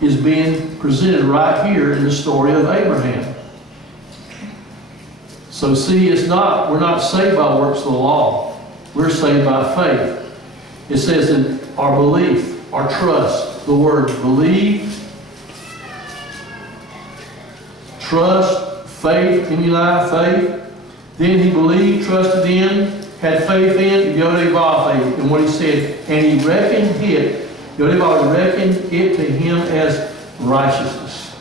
is being presented right here in the story of Abraham. So see, we're not saved by works of the law. We're saved by faith. It says in our belief, our trust, the word believe, trust, faith, imuni, faith. Then he believed, trusted in, had faith in, Yod-Heh-Vav, and what he said, and he reckoned it, Yod-Heh-Vav reckoned it to him as righteousness.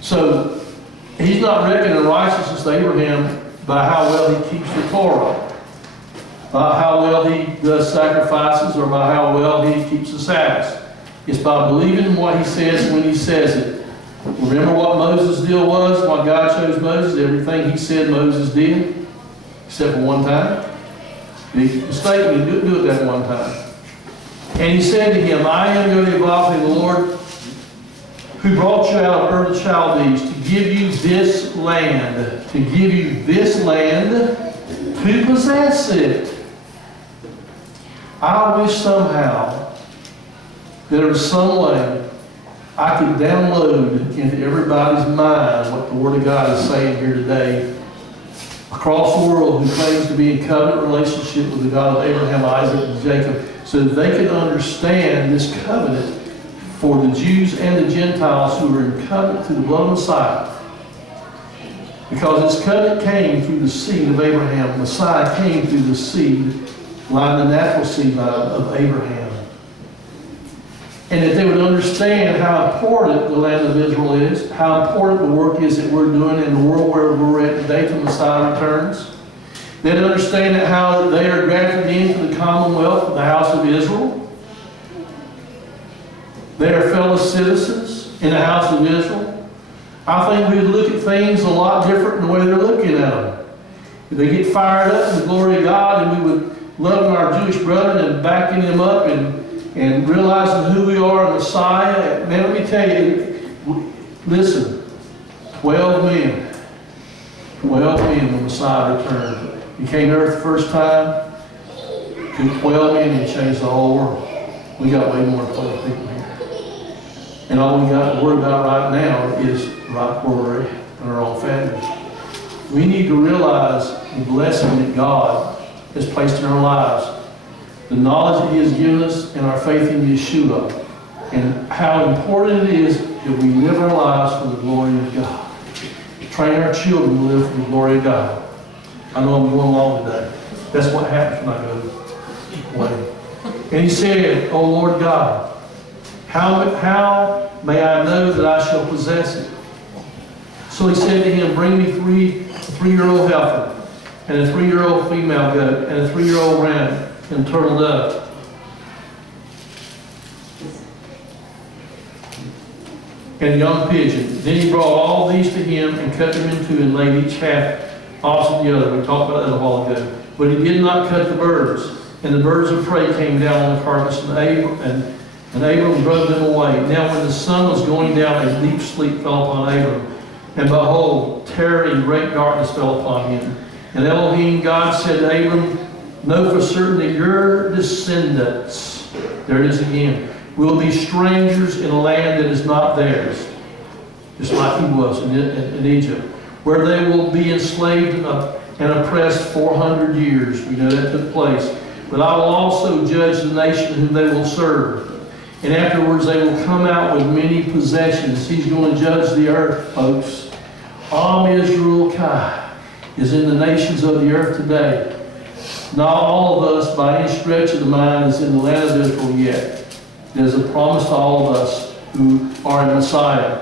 So he's not reckoning righteousness to Abraham by how well he keeps the Torah, by how well he does sacrifices, or by how well he keeps the Sabbath. It's by believing what he says when he says it. Remember what Moses' deal was? When God chose Moses, everything he said Moses did, except for one time. He mistakenly didn't do it that one time. And he said to him, I am Yod-Heh-Vav, the Lord, who brought you out of Ur of the Chaldees to give you this land, to possess it. I wish somehow there was some way I could download into everybody's mind what the Word of God is saying here today across the world who claims to be in covenant relationship with the God of Abraham, Isaac, and Jacob, so that they can understand this covenant for the Jews and the Gentiles who are in covenant through the blood of Messiah. Because this covenant came through the seed of Abraham. Messiah came through the seed line, the natural seed line of Abraham. And that they would understand how important the land of Israel is, how important the work is that we're doing in the world where we're at today till Messiah returns. They'd understand that how they are grafted into the commonwealth of the house of Israel. They are fellow citizens in the house of Israel. I think we'd look at things a lot different than the way they're looking at them. If they get fired up in the glory of God, and we would love our Jewish brethren and backing them up and realizing who we are in Messiah. Man, let me tell you, listen, 12 men when Messiah returned. He came to earth the first time, took 12 men and changed the whole world. We got way more than 12 people here. And all we got to worry about right now is right where we're at in our own families. We need to realize the blessing that God has placed in our lives, the knowledge that He has given us, and our faith in Yeshua, and how important it is that we live our lives for the glory of God. Train our children to live for the glory of God. I know I'm going long today. That's what happens when I go away. And he said, "O Lord God, how may I know that I shall possess it?" So he said to him, "Bring me three-year-old heifer, and a 3-year-old female goat, and a 3-year-old ram, and turtle dove." And a young pigeon. Then he brought all these to him and cut them in two and laid each half opposite the other. We talked about that a while ago. But he did not cut the birds. And the birds of prey came down on the carcass, and Abram drove them away. Now when the sun was going down, a deep sleep fell upon Abram. And behold, terror and great darkness fell upon him. And Elohim, God, said to Abram, "Know for certain that your descendants," there it is again, "will be strangers in a land that is not theirs," just like he was in Egypt, "where they will be enslaved and oppressed 400 years. We know that took place. "But I will also judge the nation whom they will serve. And afterwards they will come out with many possessions." He's going to judge the earth, folks. Am Israel Kai is in the nations of the earth today. Not all of us, by any stretch of the mind, is in the land of Israel yet. There's a promise to all of us who are in Messiah.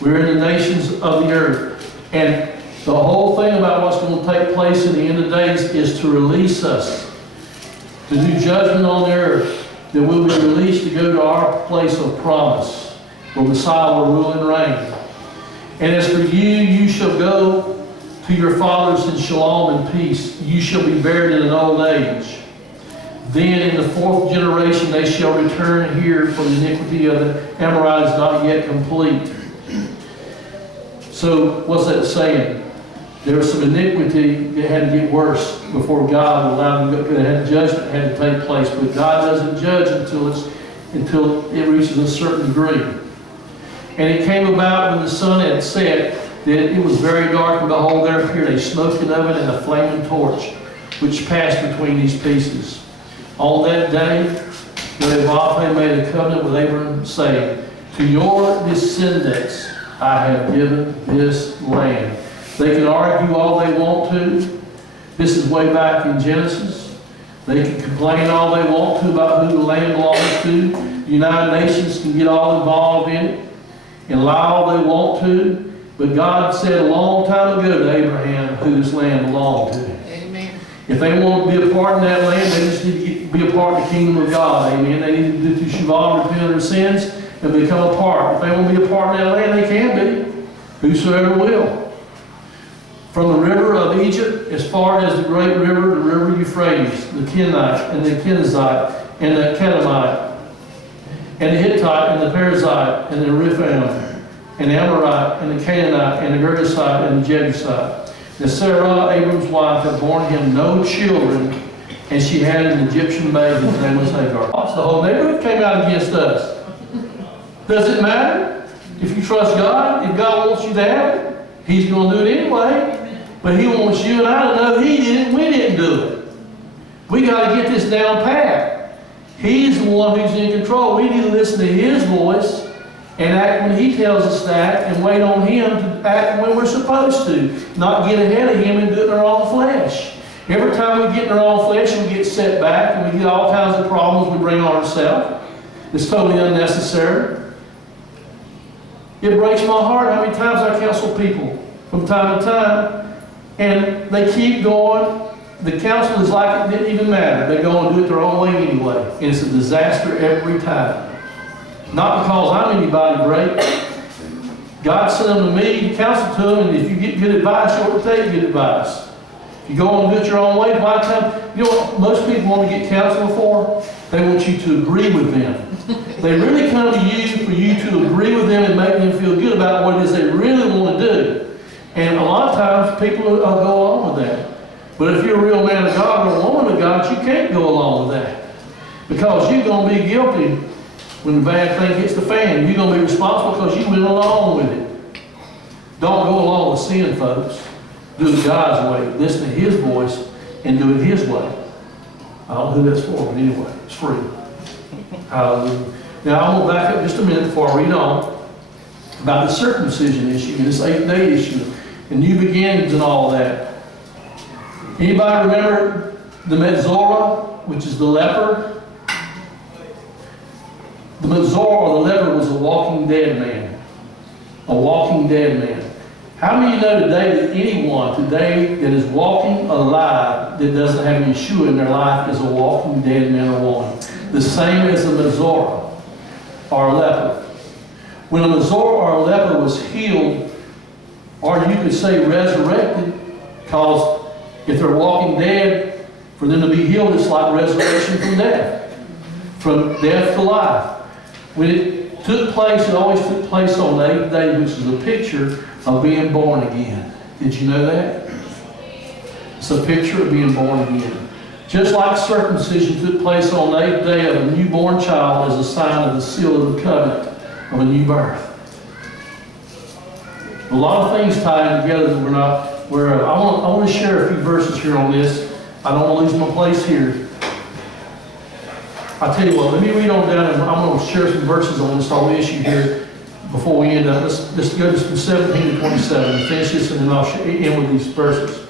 We're in the nations of the earth. And the whole thing about what's going to take place in the end of days is to release us, to do judgment on the earth, that we'll be released to go to our place of promise, where Messiah will rule and reign. "And as for you, you shall go to your fathers in shalom and peace. You shall be buried in an old age. Then in the 4th generation they shall return here, for the iniquity of the Amorites not yet complete." So what's that saying? There was some iniquity that had to get worse before God would allow them to go. Judgment had to take place, but God doesn't judge until it reaches a certain degree. "And it came about when the sun had set, that it was very dark, and behold, there appeared a smoking oven and a flaming torch, which passed between these pieces. On that day, Yahweh made a covenant with Abram, saying, To your descendants I have given this land." They can argue all they want to. This is way back in Genesis. They can complain all they want to about who the land belongs to. The United Nations can get all involved in it and lie all they want to. But God said a long time ago to Abraham who this land belonged to. Amen. If they want to be a part in that land, they just need to be a part of the kingdom of God. Amen. They need to do Teshuvah, repent of their sins, and become a part. If they want to be a part in that land, they can be. Whosoever will. From the river of Egypt as far as the great river, the river Euphrates, the Kenite and the Kenizzite and the Kedemite, and the Hittite, and the Perizzite, and the Rephaim, and the Amorite, and the Canaanite, and the Girgasite, and the Jebusite. And Sarah, Abram's wife, had borne him no children, and she had an Egyptian maid whose name was Hagar. The whole neighborhood came out against us. Does it matter? If you trust God, if God wants you to have it, He's going to do it anyway. But He wants you and I to know He didn't, we didn't do it. We got to get this down pat. He's the one who's in control. We need to listen to His voice and act when He tells us that, and wait on Him to act when we're supposed to. Not get ahead of Him and do it in our own flesh. Every time we get in our own flesh, we get set back and we get all kinds of problems we bring on ourselves. It's totally unnecessary. It breaks my heart how many times I counsel people from time to time, and they keep going. The counsel is like it didn't even matter. They go and do it their own way anyway. And it's a disaster every time. Not because I'm anybody great. God sent them to me to counsel to them, and if you get good advice, you ought to take good advice. If you go and do it your own way, by the time, you know what most people want to get counsel for? They want you to agree with them. They really come to you for you to agree with them and make them feel good about what it is they really want to do. And a lot of times people will go along with that. But if you're a real man of God or a woman of God, you can't go along with that. Because you're going to be guilty when the bad thing hits the fan. You're going to be responsible because you went along with it. Don't go along with sin, folks. Do it God's way. Listen to His voice and do it His way. I don't know who that's for, but anyway, it's free. Hallelujah. Now, I'm going to back up just a minute before I read on about the circumcision issue and this 8th-day issue and new beginnings and all that. Anybody remember the Metzorah, which is the leper? The Metzorah, or the leper, was a walking dead man. A walking dead man. How many of you know today that anyone today that is walking alive that doesn't have Yeshua in their life is a walking dead man or woman? The same as a Metzorah or a leper. When a Metzorah or a leper was healed, or you could say resurrected, because if they're walking dead, for them to be healed, it's like resurrection from death to life. When it took place, it always took place on the 8th day, which is a picture of being born again. Did you know that? It's a picture of being born again. Just like circumcision took place on the 8th day of a newborn child as a sign of the seal of the covenant of a new birth. A lot of things tied together that we're not. I want to share a few verses here on this. I don't want to lose my place here. I'll tell you what, let me read on down, and I'm going to share some verses on this whole issue here before we end up. Let's go to 17 to 27 and finish this, and then I'll end with these verses.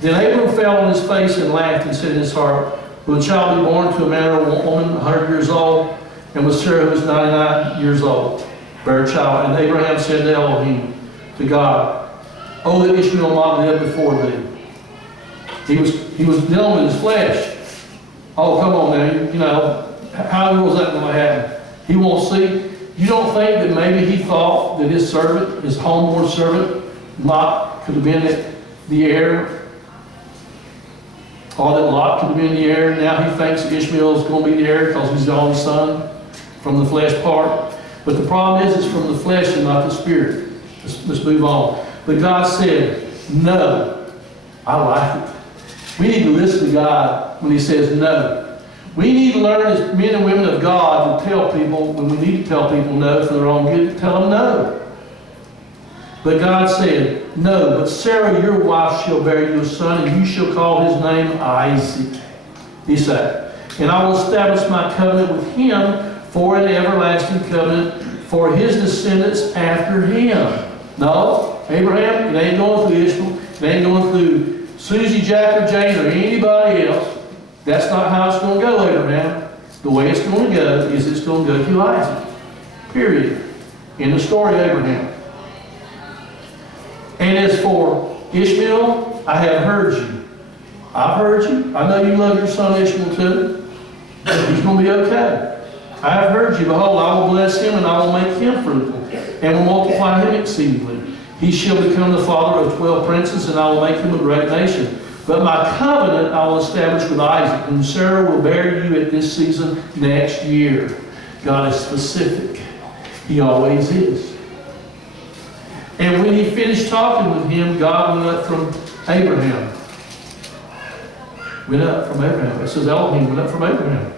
Then Abram fell on his face and laughed and said in his heart, will a child be born to a man or a woman 100 years old? And with Sarah, who was 99 years old, bear a child. And Abraham said to Elohim, to God, oh, that Ishmael might live before thee. He was dealing with his flesh. Oh, come on now, you know, how was that going to happen? He won't see. You don't think that maybe he thought that his servant, his homeboard servant, Lot, could have been the heir? Or that Lot could have been the heir? Now he thinks Ishmael is going to be the heir because he's the only son from the flesh part. But the problem is it's from the flesh and not the spirit. Let's move on. But God said, no. I like it. We need to listen to God when He says no. We need to learn as men and women of God to tell people, when we need to tell people no for their own good, to tell them no. But God said, no, but Sarah your wife shall bear you a son, and you shall call his name Isaac. He said, and I will establish my covenant with him for an everlasting covenant for his descendants after him. No, Abraham, it ain't going through Ishmael. It ain't going through Susie, Jack, or Jane, or anybody else. That's not how it's going to go, Abraham. The way it's going to go is it's going to go through Isaac. Period. In the story of Abraham. And as for Ishmael, I have heard you. I've heard you. I know you love your son Ishmael too. He's going to be okay. I have heard you. Behold, I will bless him, and I will make him fruitful, and will multiply him exceedingly. He shall become the father of 12 princes, and I will make him a great nation. But my covenant I will establish with Isaac, whom Sarah will bear you at this season next year. God is specific. He always is. And when he finished talking with him, God went up from Abraham. Went up from Abraham. It says Elohim went up from Abraham.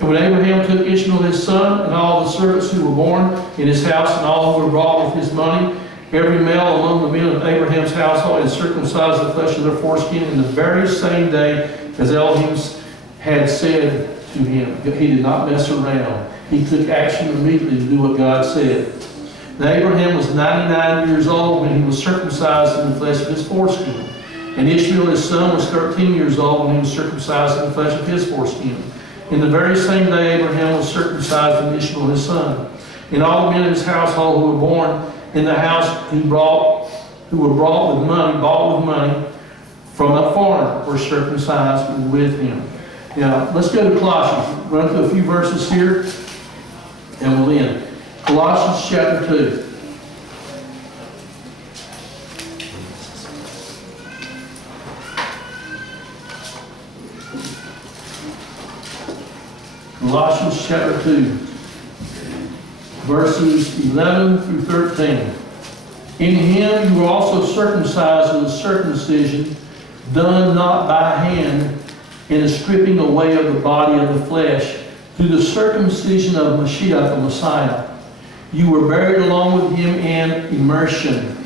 And when Abraham took Ishmael his son, and all the servants who were born in his house, and all who were brought with his money, every male among the men of Abraham's household, and circumcised the flesh of their foreskin in the very same day as Elohim had said to him. He did not mess around. He took action immediately to do what God said. Now Abraham was 99 years old when he was circumcised in the flesh of his foreskin. And Ishmael his son was 13 years old when he was circumcised in the flesh of his foreskin. In the very same day Abraham was circumcised in Ishmael his son. And all the men of his household who were born in the house who were bought with money from a foreigner were circumcised with him. Now, let's go to Colossians. Run through a few verses here, and we'll end. Colossians chapter 2. Colossians chapter 2, verses 11 through 13. In him you were also circumcised with a circumcision done not by hand, in a stripping away of the body of the flesh, through the circumcision of Mashiach, the Messiah. You were buried along with him in immersion,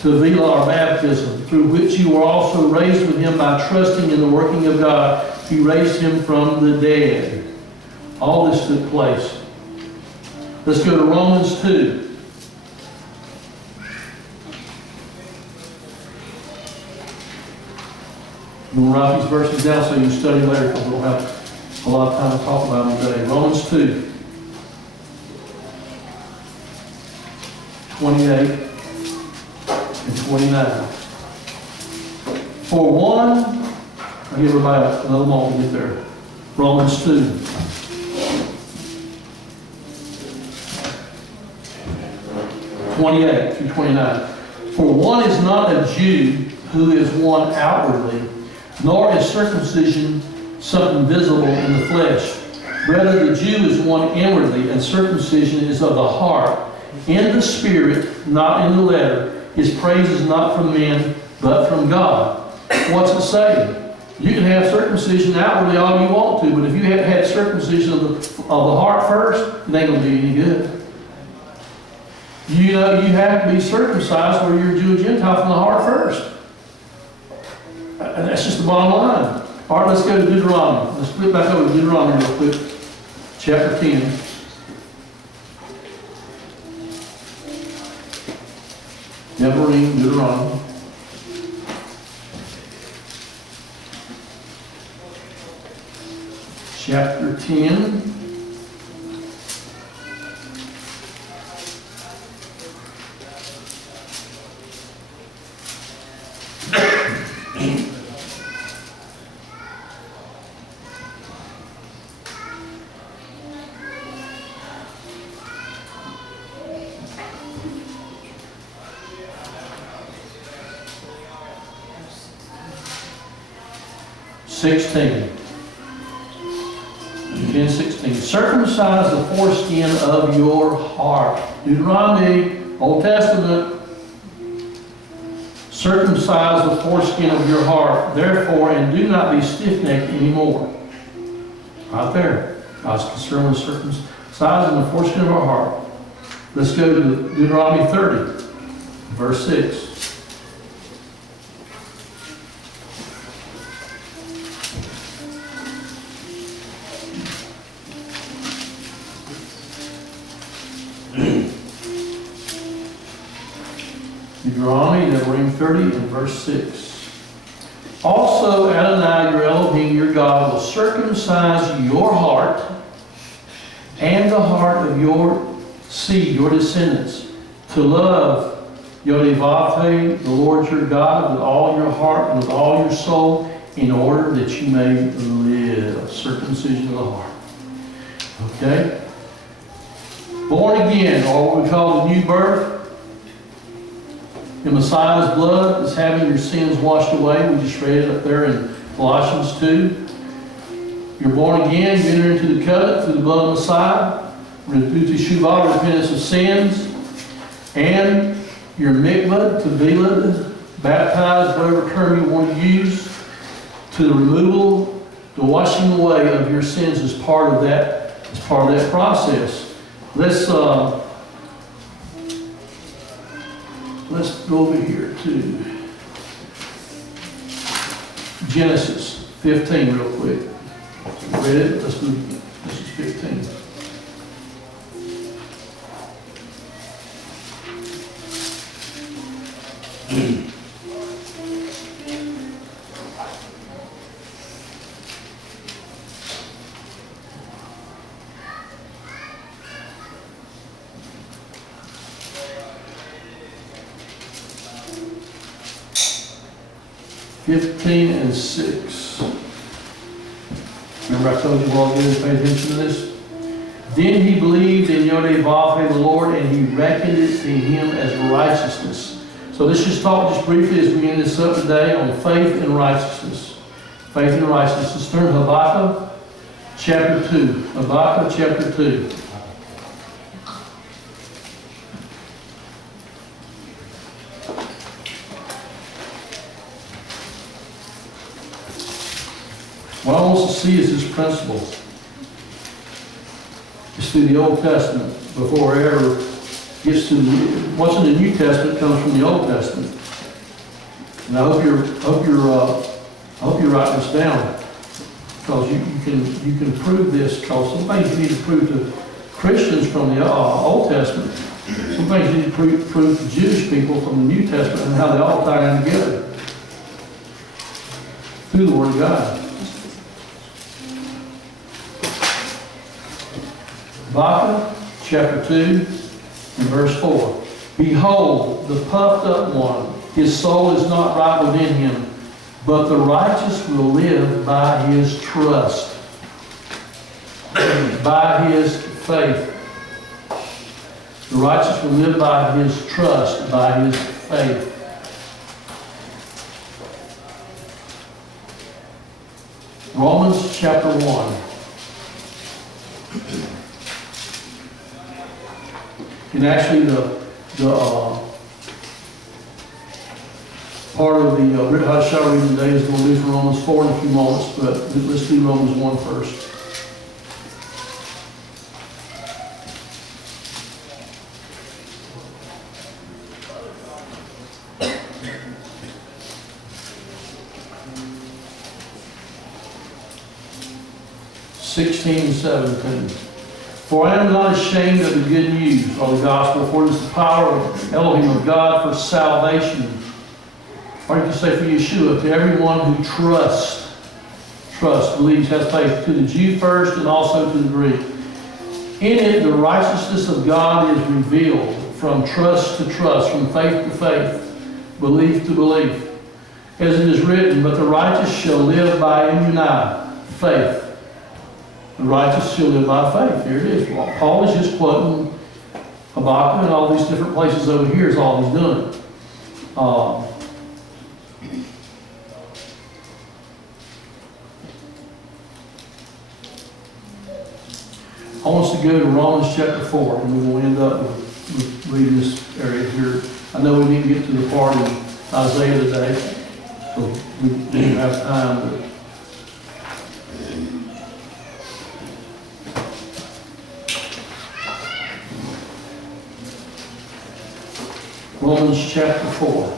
to veil our baptism, through which you were also raised with him by trusting in the working of God. He raised him from the dead. All this took place. Let's go to Romans 2. I'm going to write these verses down so you can study later, because we don't have a lot of time to talk about them today. Romans 2, 28 and 29. For one, I'll give everybody another moment to get there. Romans 2. (28 through 29). For one is not a Jew who is one outwardly, nor is circumcision something visible in the flesh. Rather, the Jew is one inwardly, and circumcision is of the heart, in the spirit, not in the letter. His praise is not from men, but from God. What's it saying? You can have circumcision outwardly all you want to, but if you haven't had circumcision of the heart first, it ain't going to do you any good. You know, you have to be circumcised, whether you're a Jew or Gentile, from the heart first. And that's just the bottom line. All right, let's go to Deuteronomy. Let's flip back over to Deuteronomy real quick. Chapter 10. Never-ending Deuteronomy. Chapter 10. (16). 10:16. Circumcise the foreskin of your heart. Deuteronomy, Old Testament. Circumcise the foreskin of your heart, therefore, and do not be stiff-necked anymore. Right there. God's concerned with circumcising the foreskin of our heart. Let's go to Deuteronomy 30, verse 6. Deuteronomy, Nevi'im 30 and verse 6. Also Adonai, your Elohim, your God, will circumcise your heart and the heart of your seed, your descendants, to love Yodevavhe, the Lord your God, with all your heart and with all your soul, in order that you may live. Circumcision of the heart. Okay? Born again, or what we call the new birth, in Messiah's blood is having your sins washed away. We just read it up there in Colossians 2. You're born again, you enter into the covenant through the blood of Messiah, through teshuvah, repentance of sins, and you're mikvah, tevilad, baptized, whatever term you want to use, to the removal, the washing away of your sins is part of that process. Let's go over here to Genesis 15 real quick. Read it? Let's do Genesis 15. and 6. Remember I told you all to pay attention to this? Then he believed in Yod-Vah, the Lord, and he reckoned it to him as righteousness. So let's just talk just briefly as we end this up today on faith and righteousness. Faith and righteousness. Turn to Habakkuk chapter 2. Habakkuk chapter 2. What I want us to see is this principle. It's through the Old Testament before it ever gets to what's in the New Testament comes from the Old Testament. And I hope you're writing this down, because you can prove this. Because some things you need to prove to Christians from the Old Testament. Some things you need to prove to Jewish people from the New Testament, and how they all tie in together through the Word of God. Habakkuk chapter 2 and verse 4. Behold, the puffed up one, his soul is not right within him, but the righteous will live by his trust, by his faith. The righteous will live by his trust, by his faith. Romans chapter 1. And actually the part of the Brit reading today is going to be from Romans 4 in a few moments, but let's do Romans 1 first. (16-17). For I am not ashamed of the good news, or the gospel, for it is the power of Elohim of God for salvation. Or you can say for Yeshua, to everyone who trusts, believes, has faith, to the Jew first and also to the Greek. In it, the righteousness of God is revealed from trust to trust, from faith to faith, belief to belief. As it is written, but the righteous shall live by faith. The righteous shall live by faith. Here it is. Paul is just quoting Habakkuk and all these different places over here is all he's doing. I want us to go to Romans chapter 4, and we will end up with reading this area here. I know we need to get to the part in Isaiah today, so we didn't have time, but Romans chapter 4.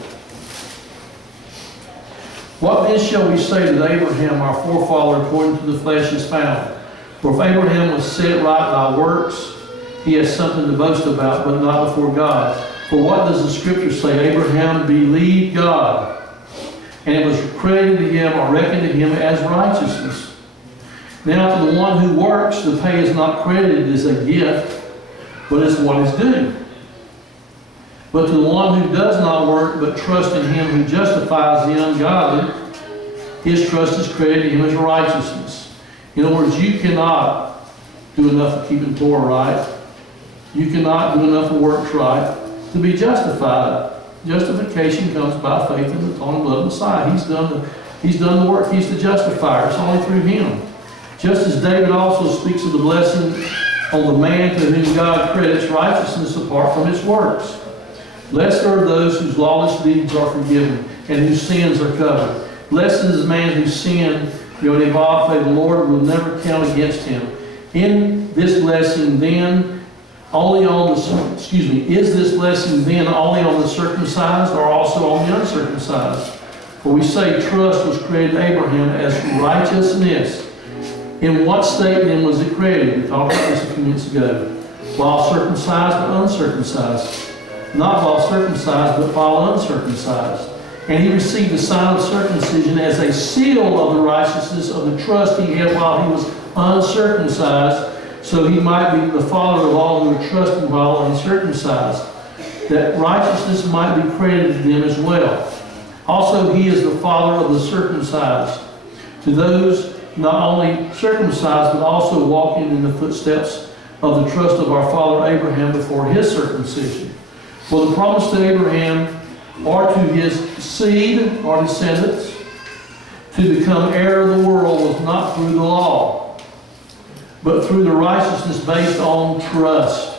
What then shall we say that Abraham, our forefather, according to the flesh, is found? For if Abraham was set right by works, he has something to boast about, but not before God. For what does the Scripture say? Abraham believed God, and it was credited to him, or reckoned to him, as righteousness. Now to the one who works, the pay is not credited as a gift, but as what is due. But to the one who does not work, but trusts in him who justifies the ungodly, his trust is credited to him as righteousness. In other words, you cannot do enough of keeping Torah right. You cannot do enough of works right to be justified. Justification comes by faith in the atoning blood of Messiah. He's done the work. He's the justifier. It's only through him. Just as David also speaks of the blessing on the man to whom God credits righteousness apart from his works. Blessed are those whose lawless deeds are forgiven and whose sins are covered. Blessed is the man whose sin, the Lord will never count against him. In this blessing then, is this blessing then only on the circumcised or also on the uncircumcised? For we say trust was created Abraham as righteousness. In what state then was it created? We talked about this a few minutes ago. While circumcised or uncircumcised? Not while circumcised, but while uncircumcised. And he received the sign of circumcision as a seal of the righteousness of the trust he had while he was uncircumcised, so he might be the father of all who are trusting while uncircumcised, that righteousness might be credited to them as well. Also he is the father of the circumcised, to those not only circumcised, but also walking in the footsteps of the trust of our father Abraham before his circumcision. For the promise to Abraham, or to his seed, or descendants, to become heir of the world was not through the law, but through the righteousness based on trust.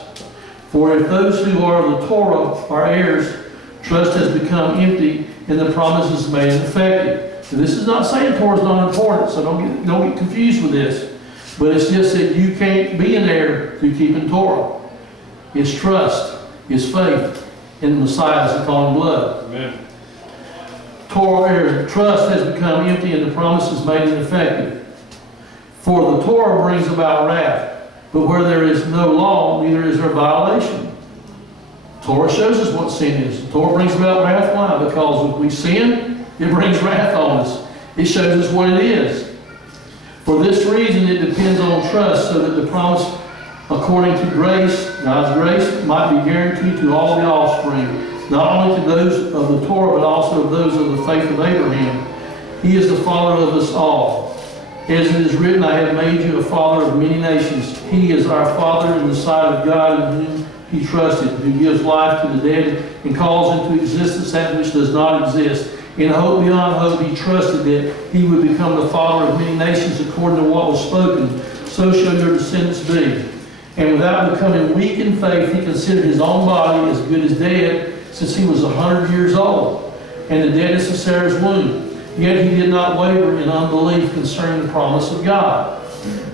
For if those who are the Torah are heirs, trust has become empty and the promise is made ineffective. So this is not saying Torah is not important, so don't get confused with this. But it's just that you can't be an heir through keeping Torah. It's trust, it's faith in the Messiah's atoning blood. Amen. Torah, trust has become empty and the promise is made ineffective. For the Torah brings about wrath, but where there is no law, neither is there violation. Torah shows us what sin is. The Torah brings about wrath. Why? Because if we sin, it brings wrath on us. It shows us what it is. For this reason, it depends on trust, so that the promise, according to grace, God's grace, might be guaranteed to all the offspring, not only to those of the Torah, but also of those of the faith of Abraham. He is the father of us all. As it is written, I have made you a father of many nations. He is our Father in the sight of God, in whom he trusted, who gives life to the dead and calls into existence that which does not exist. In hope beyond hope, he trusted that he would become the father of many nations according to what was spoken. So shall your descendants be. And without becoming weak in faith, he considered his own body as good as dead, since he was 100 years old, and the deadness of Sarah's womb. Yet he did not waver in unbelief concerning the promise of God.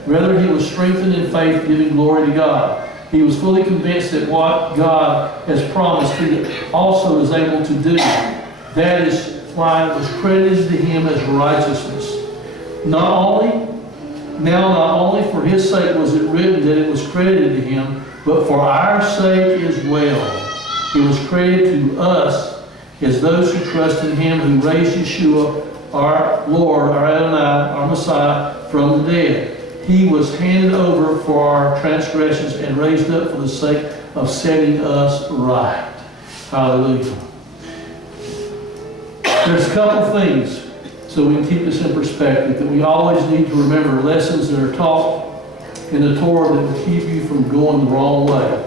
Rather, he was strengthened in faith, giving glory to God. He was fully convinced that what God has promised, he also is able to do. That is why it was credited to him as righteousness. Not only for his sake was it written that it was credited to him, but for our sake as well. It was credited to us as those who trust in him who raised Yeshua, our Lord, our Adonai, our Messiah, from the dead. He was handed over for our transgressions and raised up for the sake of setting us right. Hallelujah. There's a couple things, so we can keep this in perspective, that we always need to remember lessons that are taught in the Torah that will keep you from going the wrong way.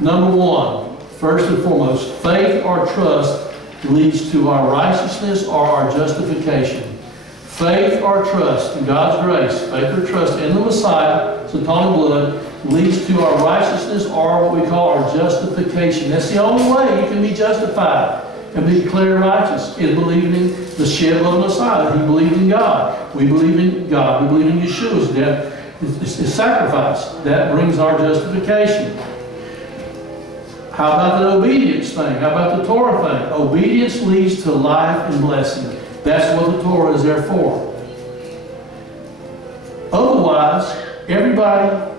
Number one, first and foremost, faith or trust leads to our righteousness or our justification. Faith or trust in God's grace, faith or trust in the Messiah's atoning blood leads to our righteousness or what we call our justification. That's the only way you can be justified and be declared righteous, is believing in the shed blood of the Messiah. He believed in God. We believe in God. We believe in Yeshua's death, his sacrifice. That brings our justification. How about the obedience thing? How about the Torah thing? Obedience leads to life and blessing. That's what the Torah is there for. Otherwise, everybody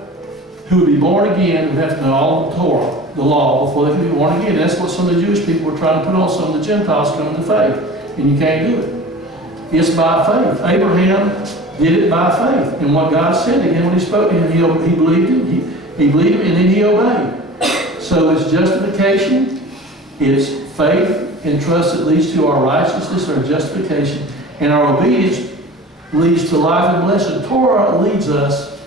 who would be born again would have to know all of the Torah, the law, before they could be born again. That's what some of the Jewish people were trying to put on some of the Gentiles coming to faith. And you can't do it. It's by faith. Abraham did it by faith. And what God said to him when he spoke to him, he believed it. He believed it and then he obeyed. So it's justification, it's faith and trust that leads to our righteousness, our justification, and our obedience leads to life and blessing. Torah leads us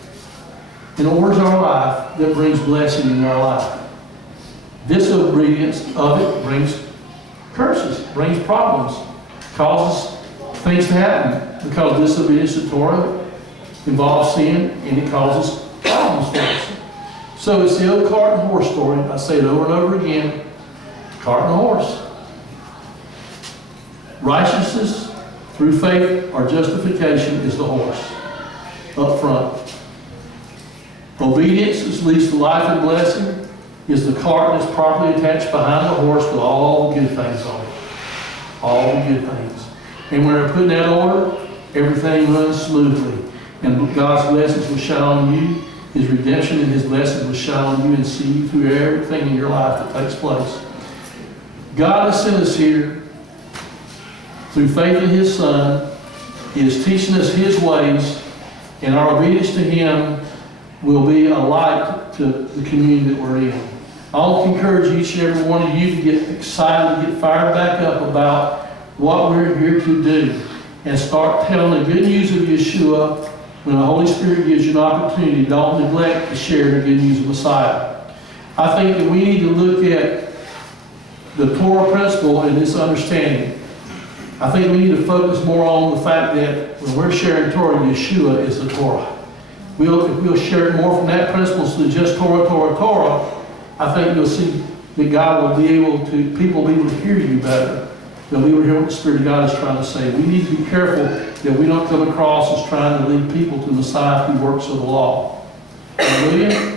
and orders our life that brings blessing in our life. Disobedience of it brings curses, brings problems, causes things to happen, because disobedience to Torah involves sin, and it causes problems for us. So it's the old cart and horse story. I say it over and over again. Cart and horse. Righteousness through faith or justification is the horse up front. Obedience, which leads to life and blessing, is the cart that's properly attached behind the horse with all the good things on it. All the good things. And when they're put in that order, everything runs smoothly. And God's blessings will shine on you. His redemption and His blessings will shine on you and see you through everything in your life that takes place. God has sent us here through faith in His Son. He is teaching us His ways, and our obedience to Him will be a light to the community that we're in. I want to encourage each and every one of you to get excited, to get fired back up about what we're here to do, and start telling the good news of Yeshua. When the Holy Spirit gives you an opportunity, don't neglect to share the good news of Messiah. I think that we need to look at the Torah principle and this understanding. I think we need to focus more on the fact that when we're sharing Torah, Yeshua is the Torah. If we'll share it more from that principle to just Torah, Torah, Torah, I think you'll see that God will be able to, people will be able to hear you better. They'll be able to hear what the Spirit of God is trying to say. We need to be careful that we don't come across as trying to lead people to Messiah through works of the law. Hallelujah.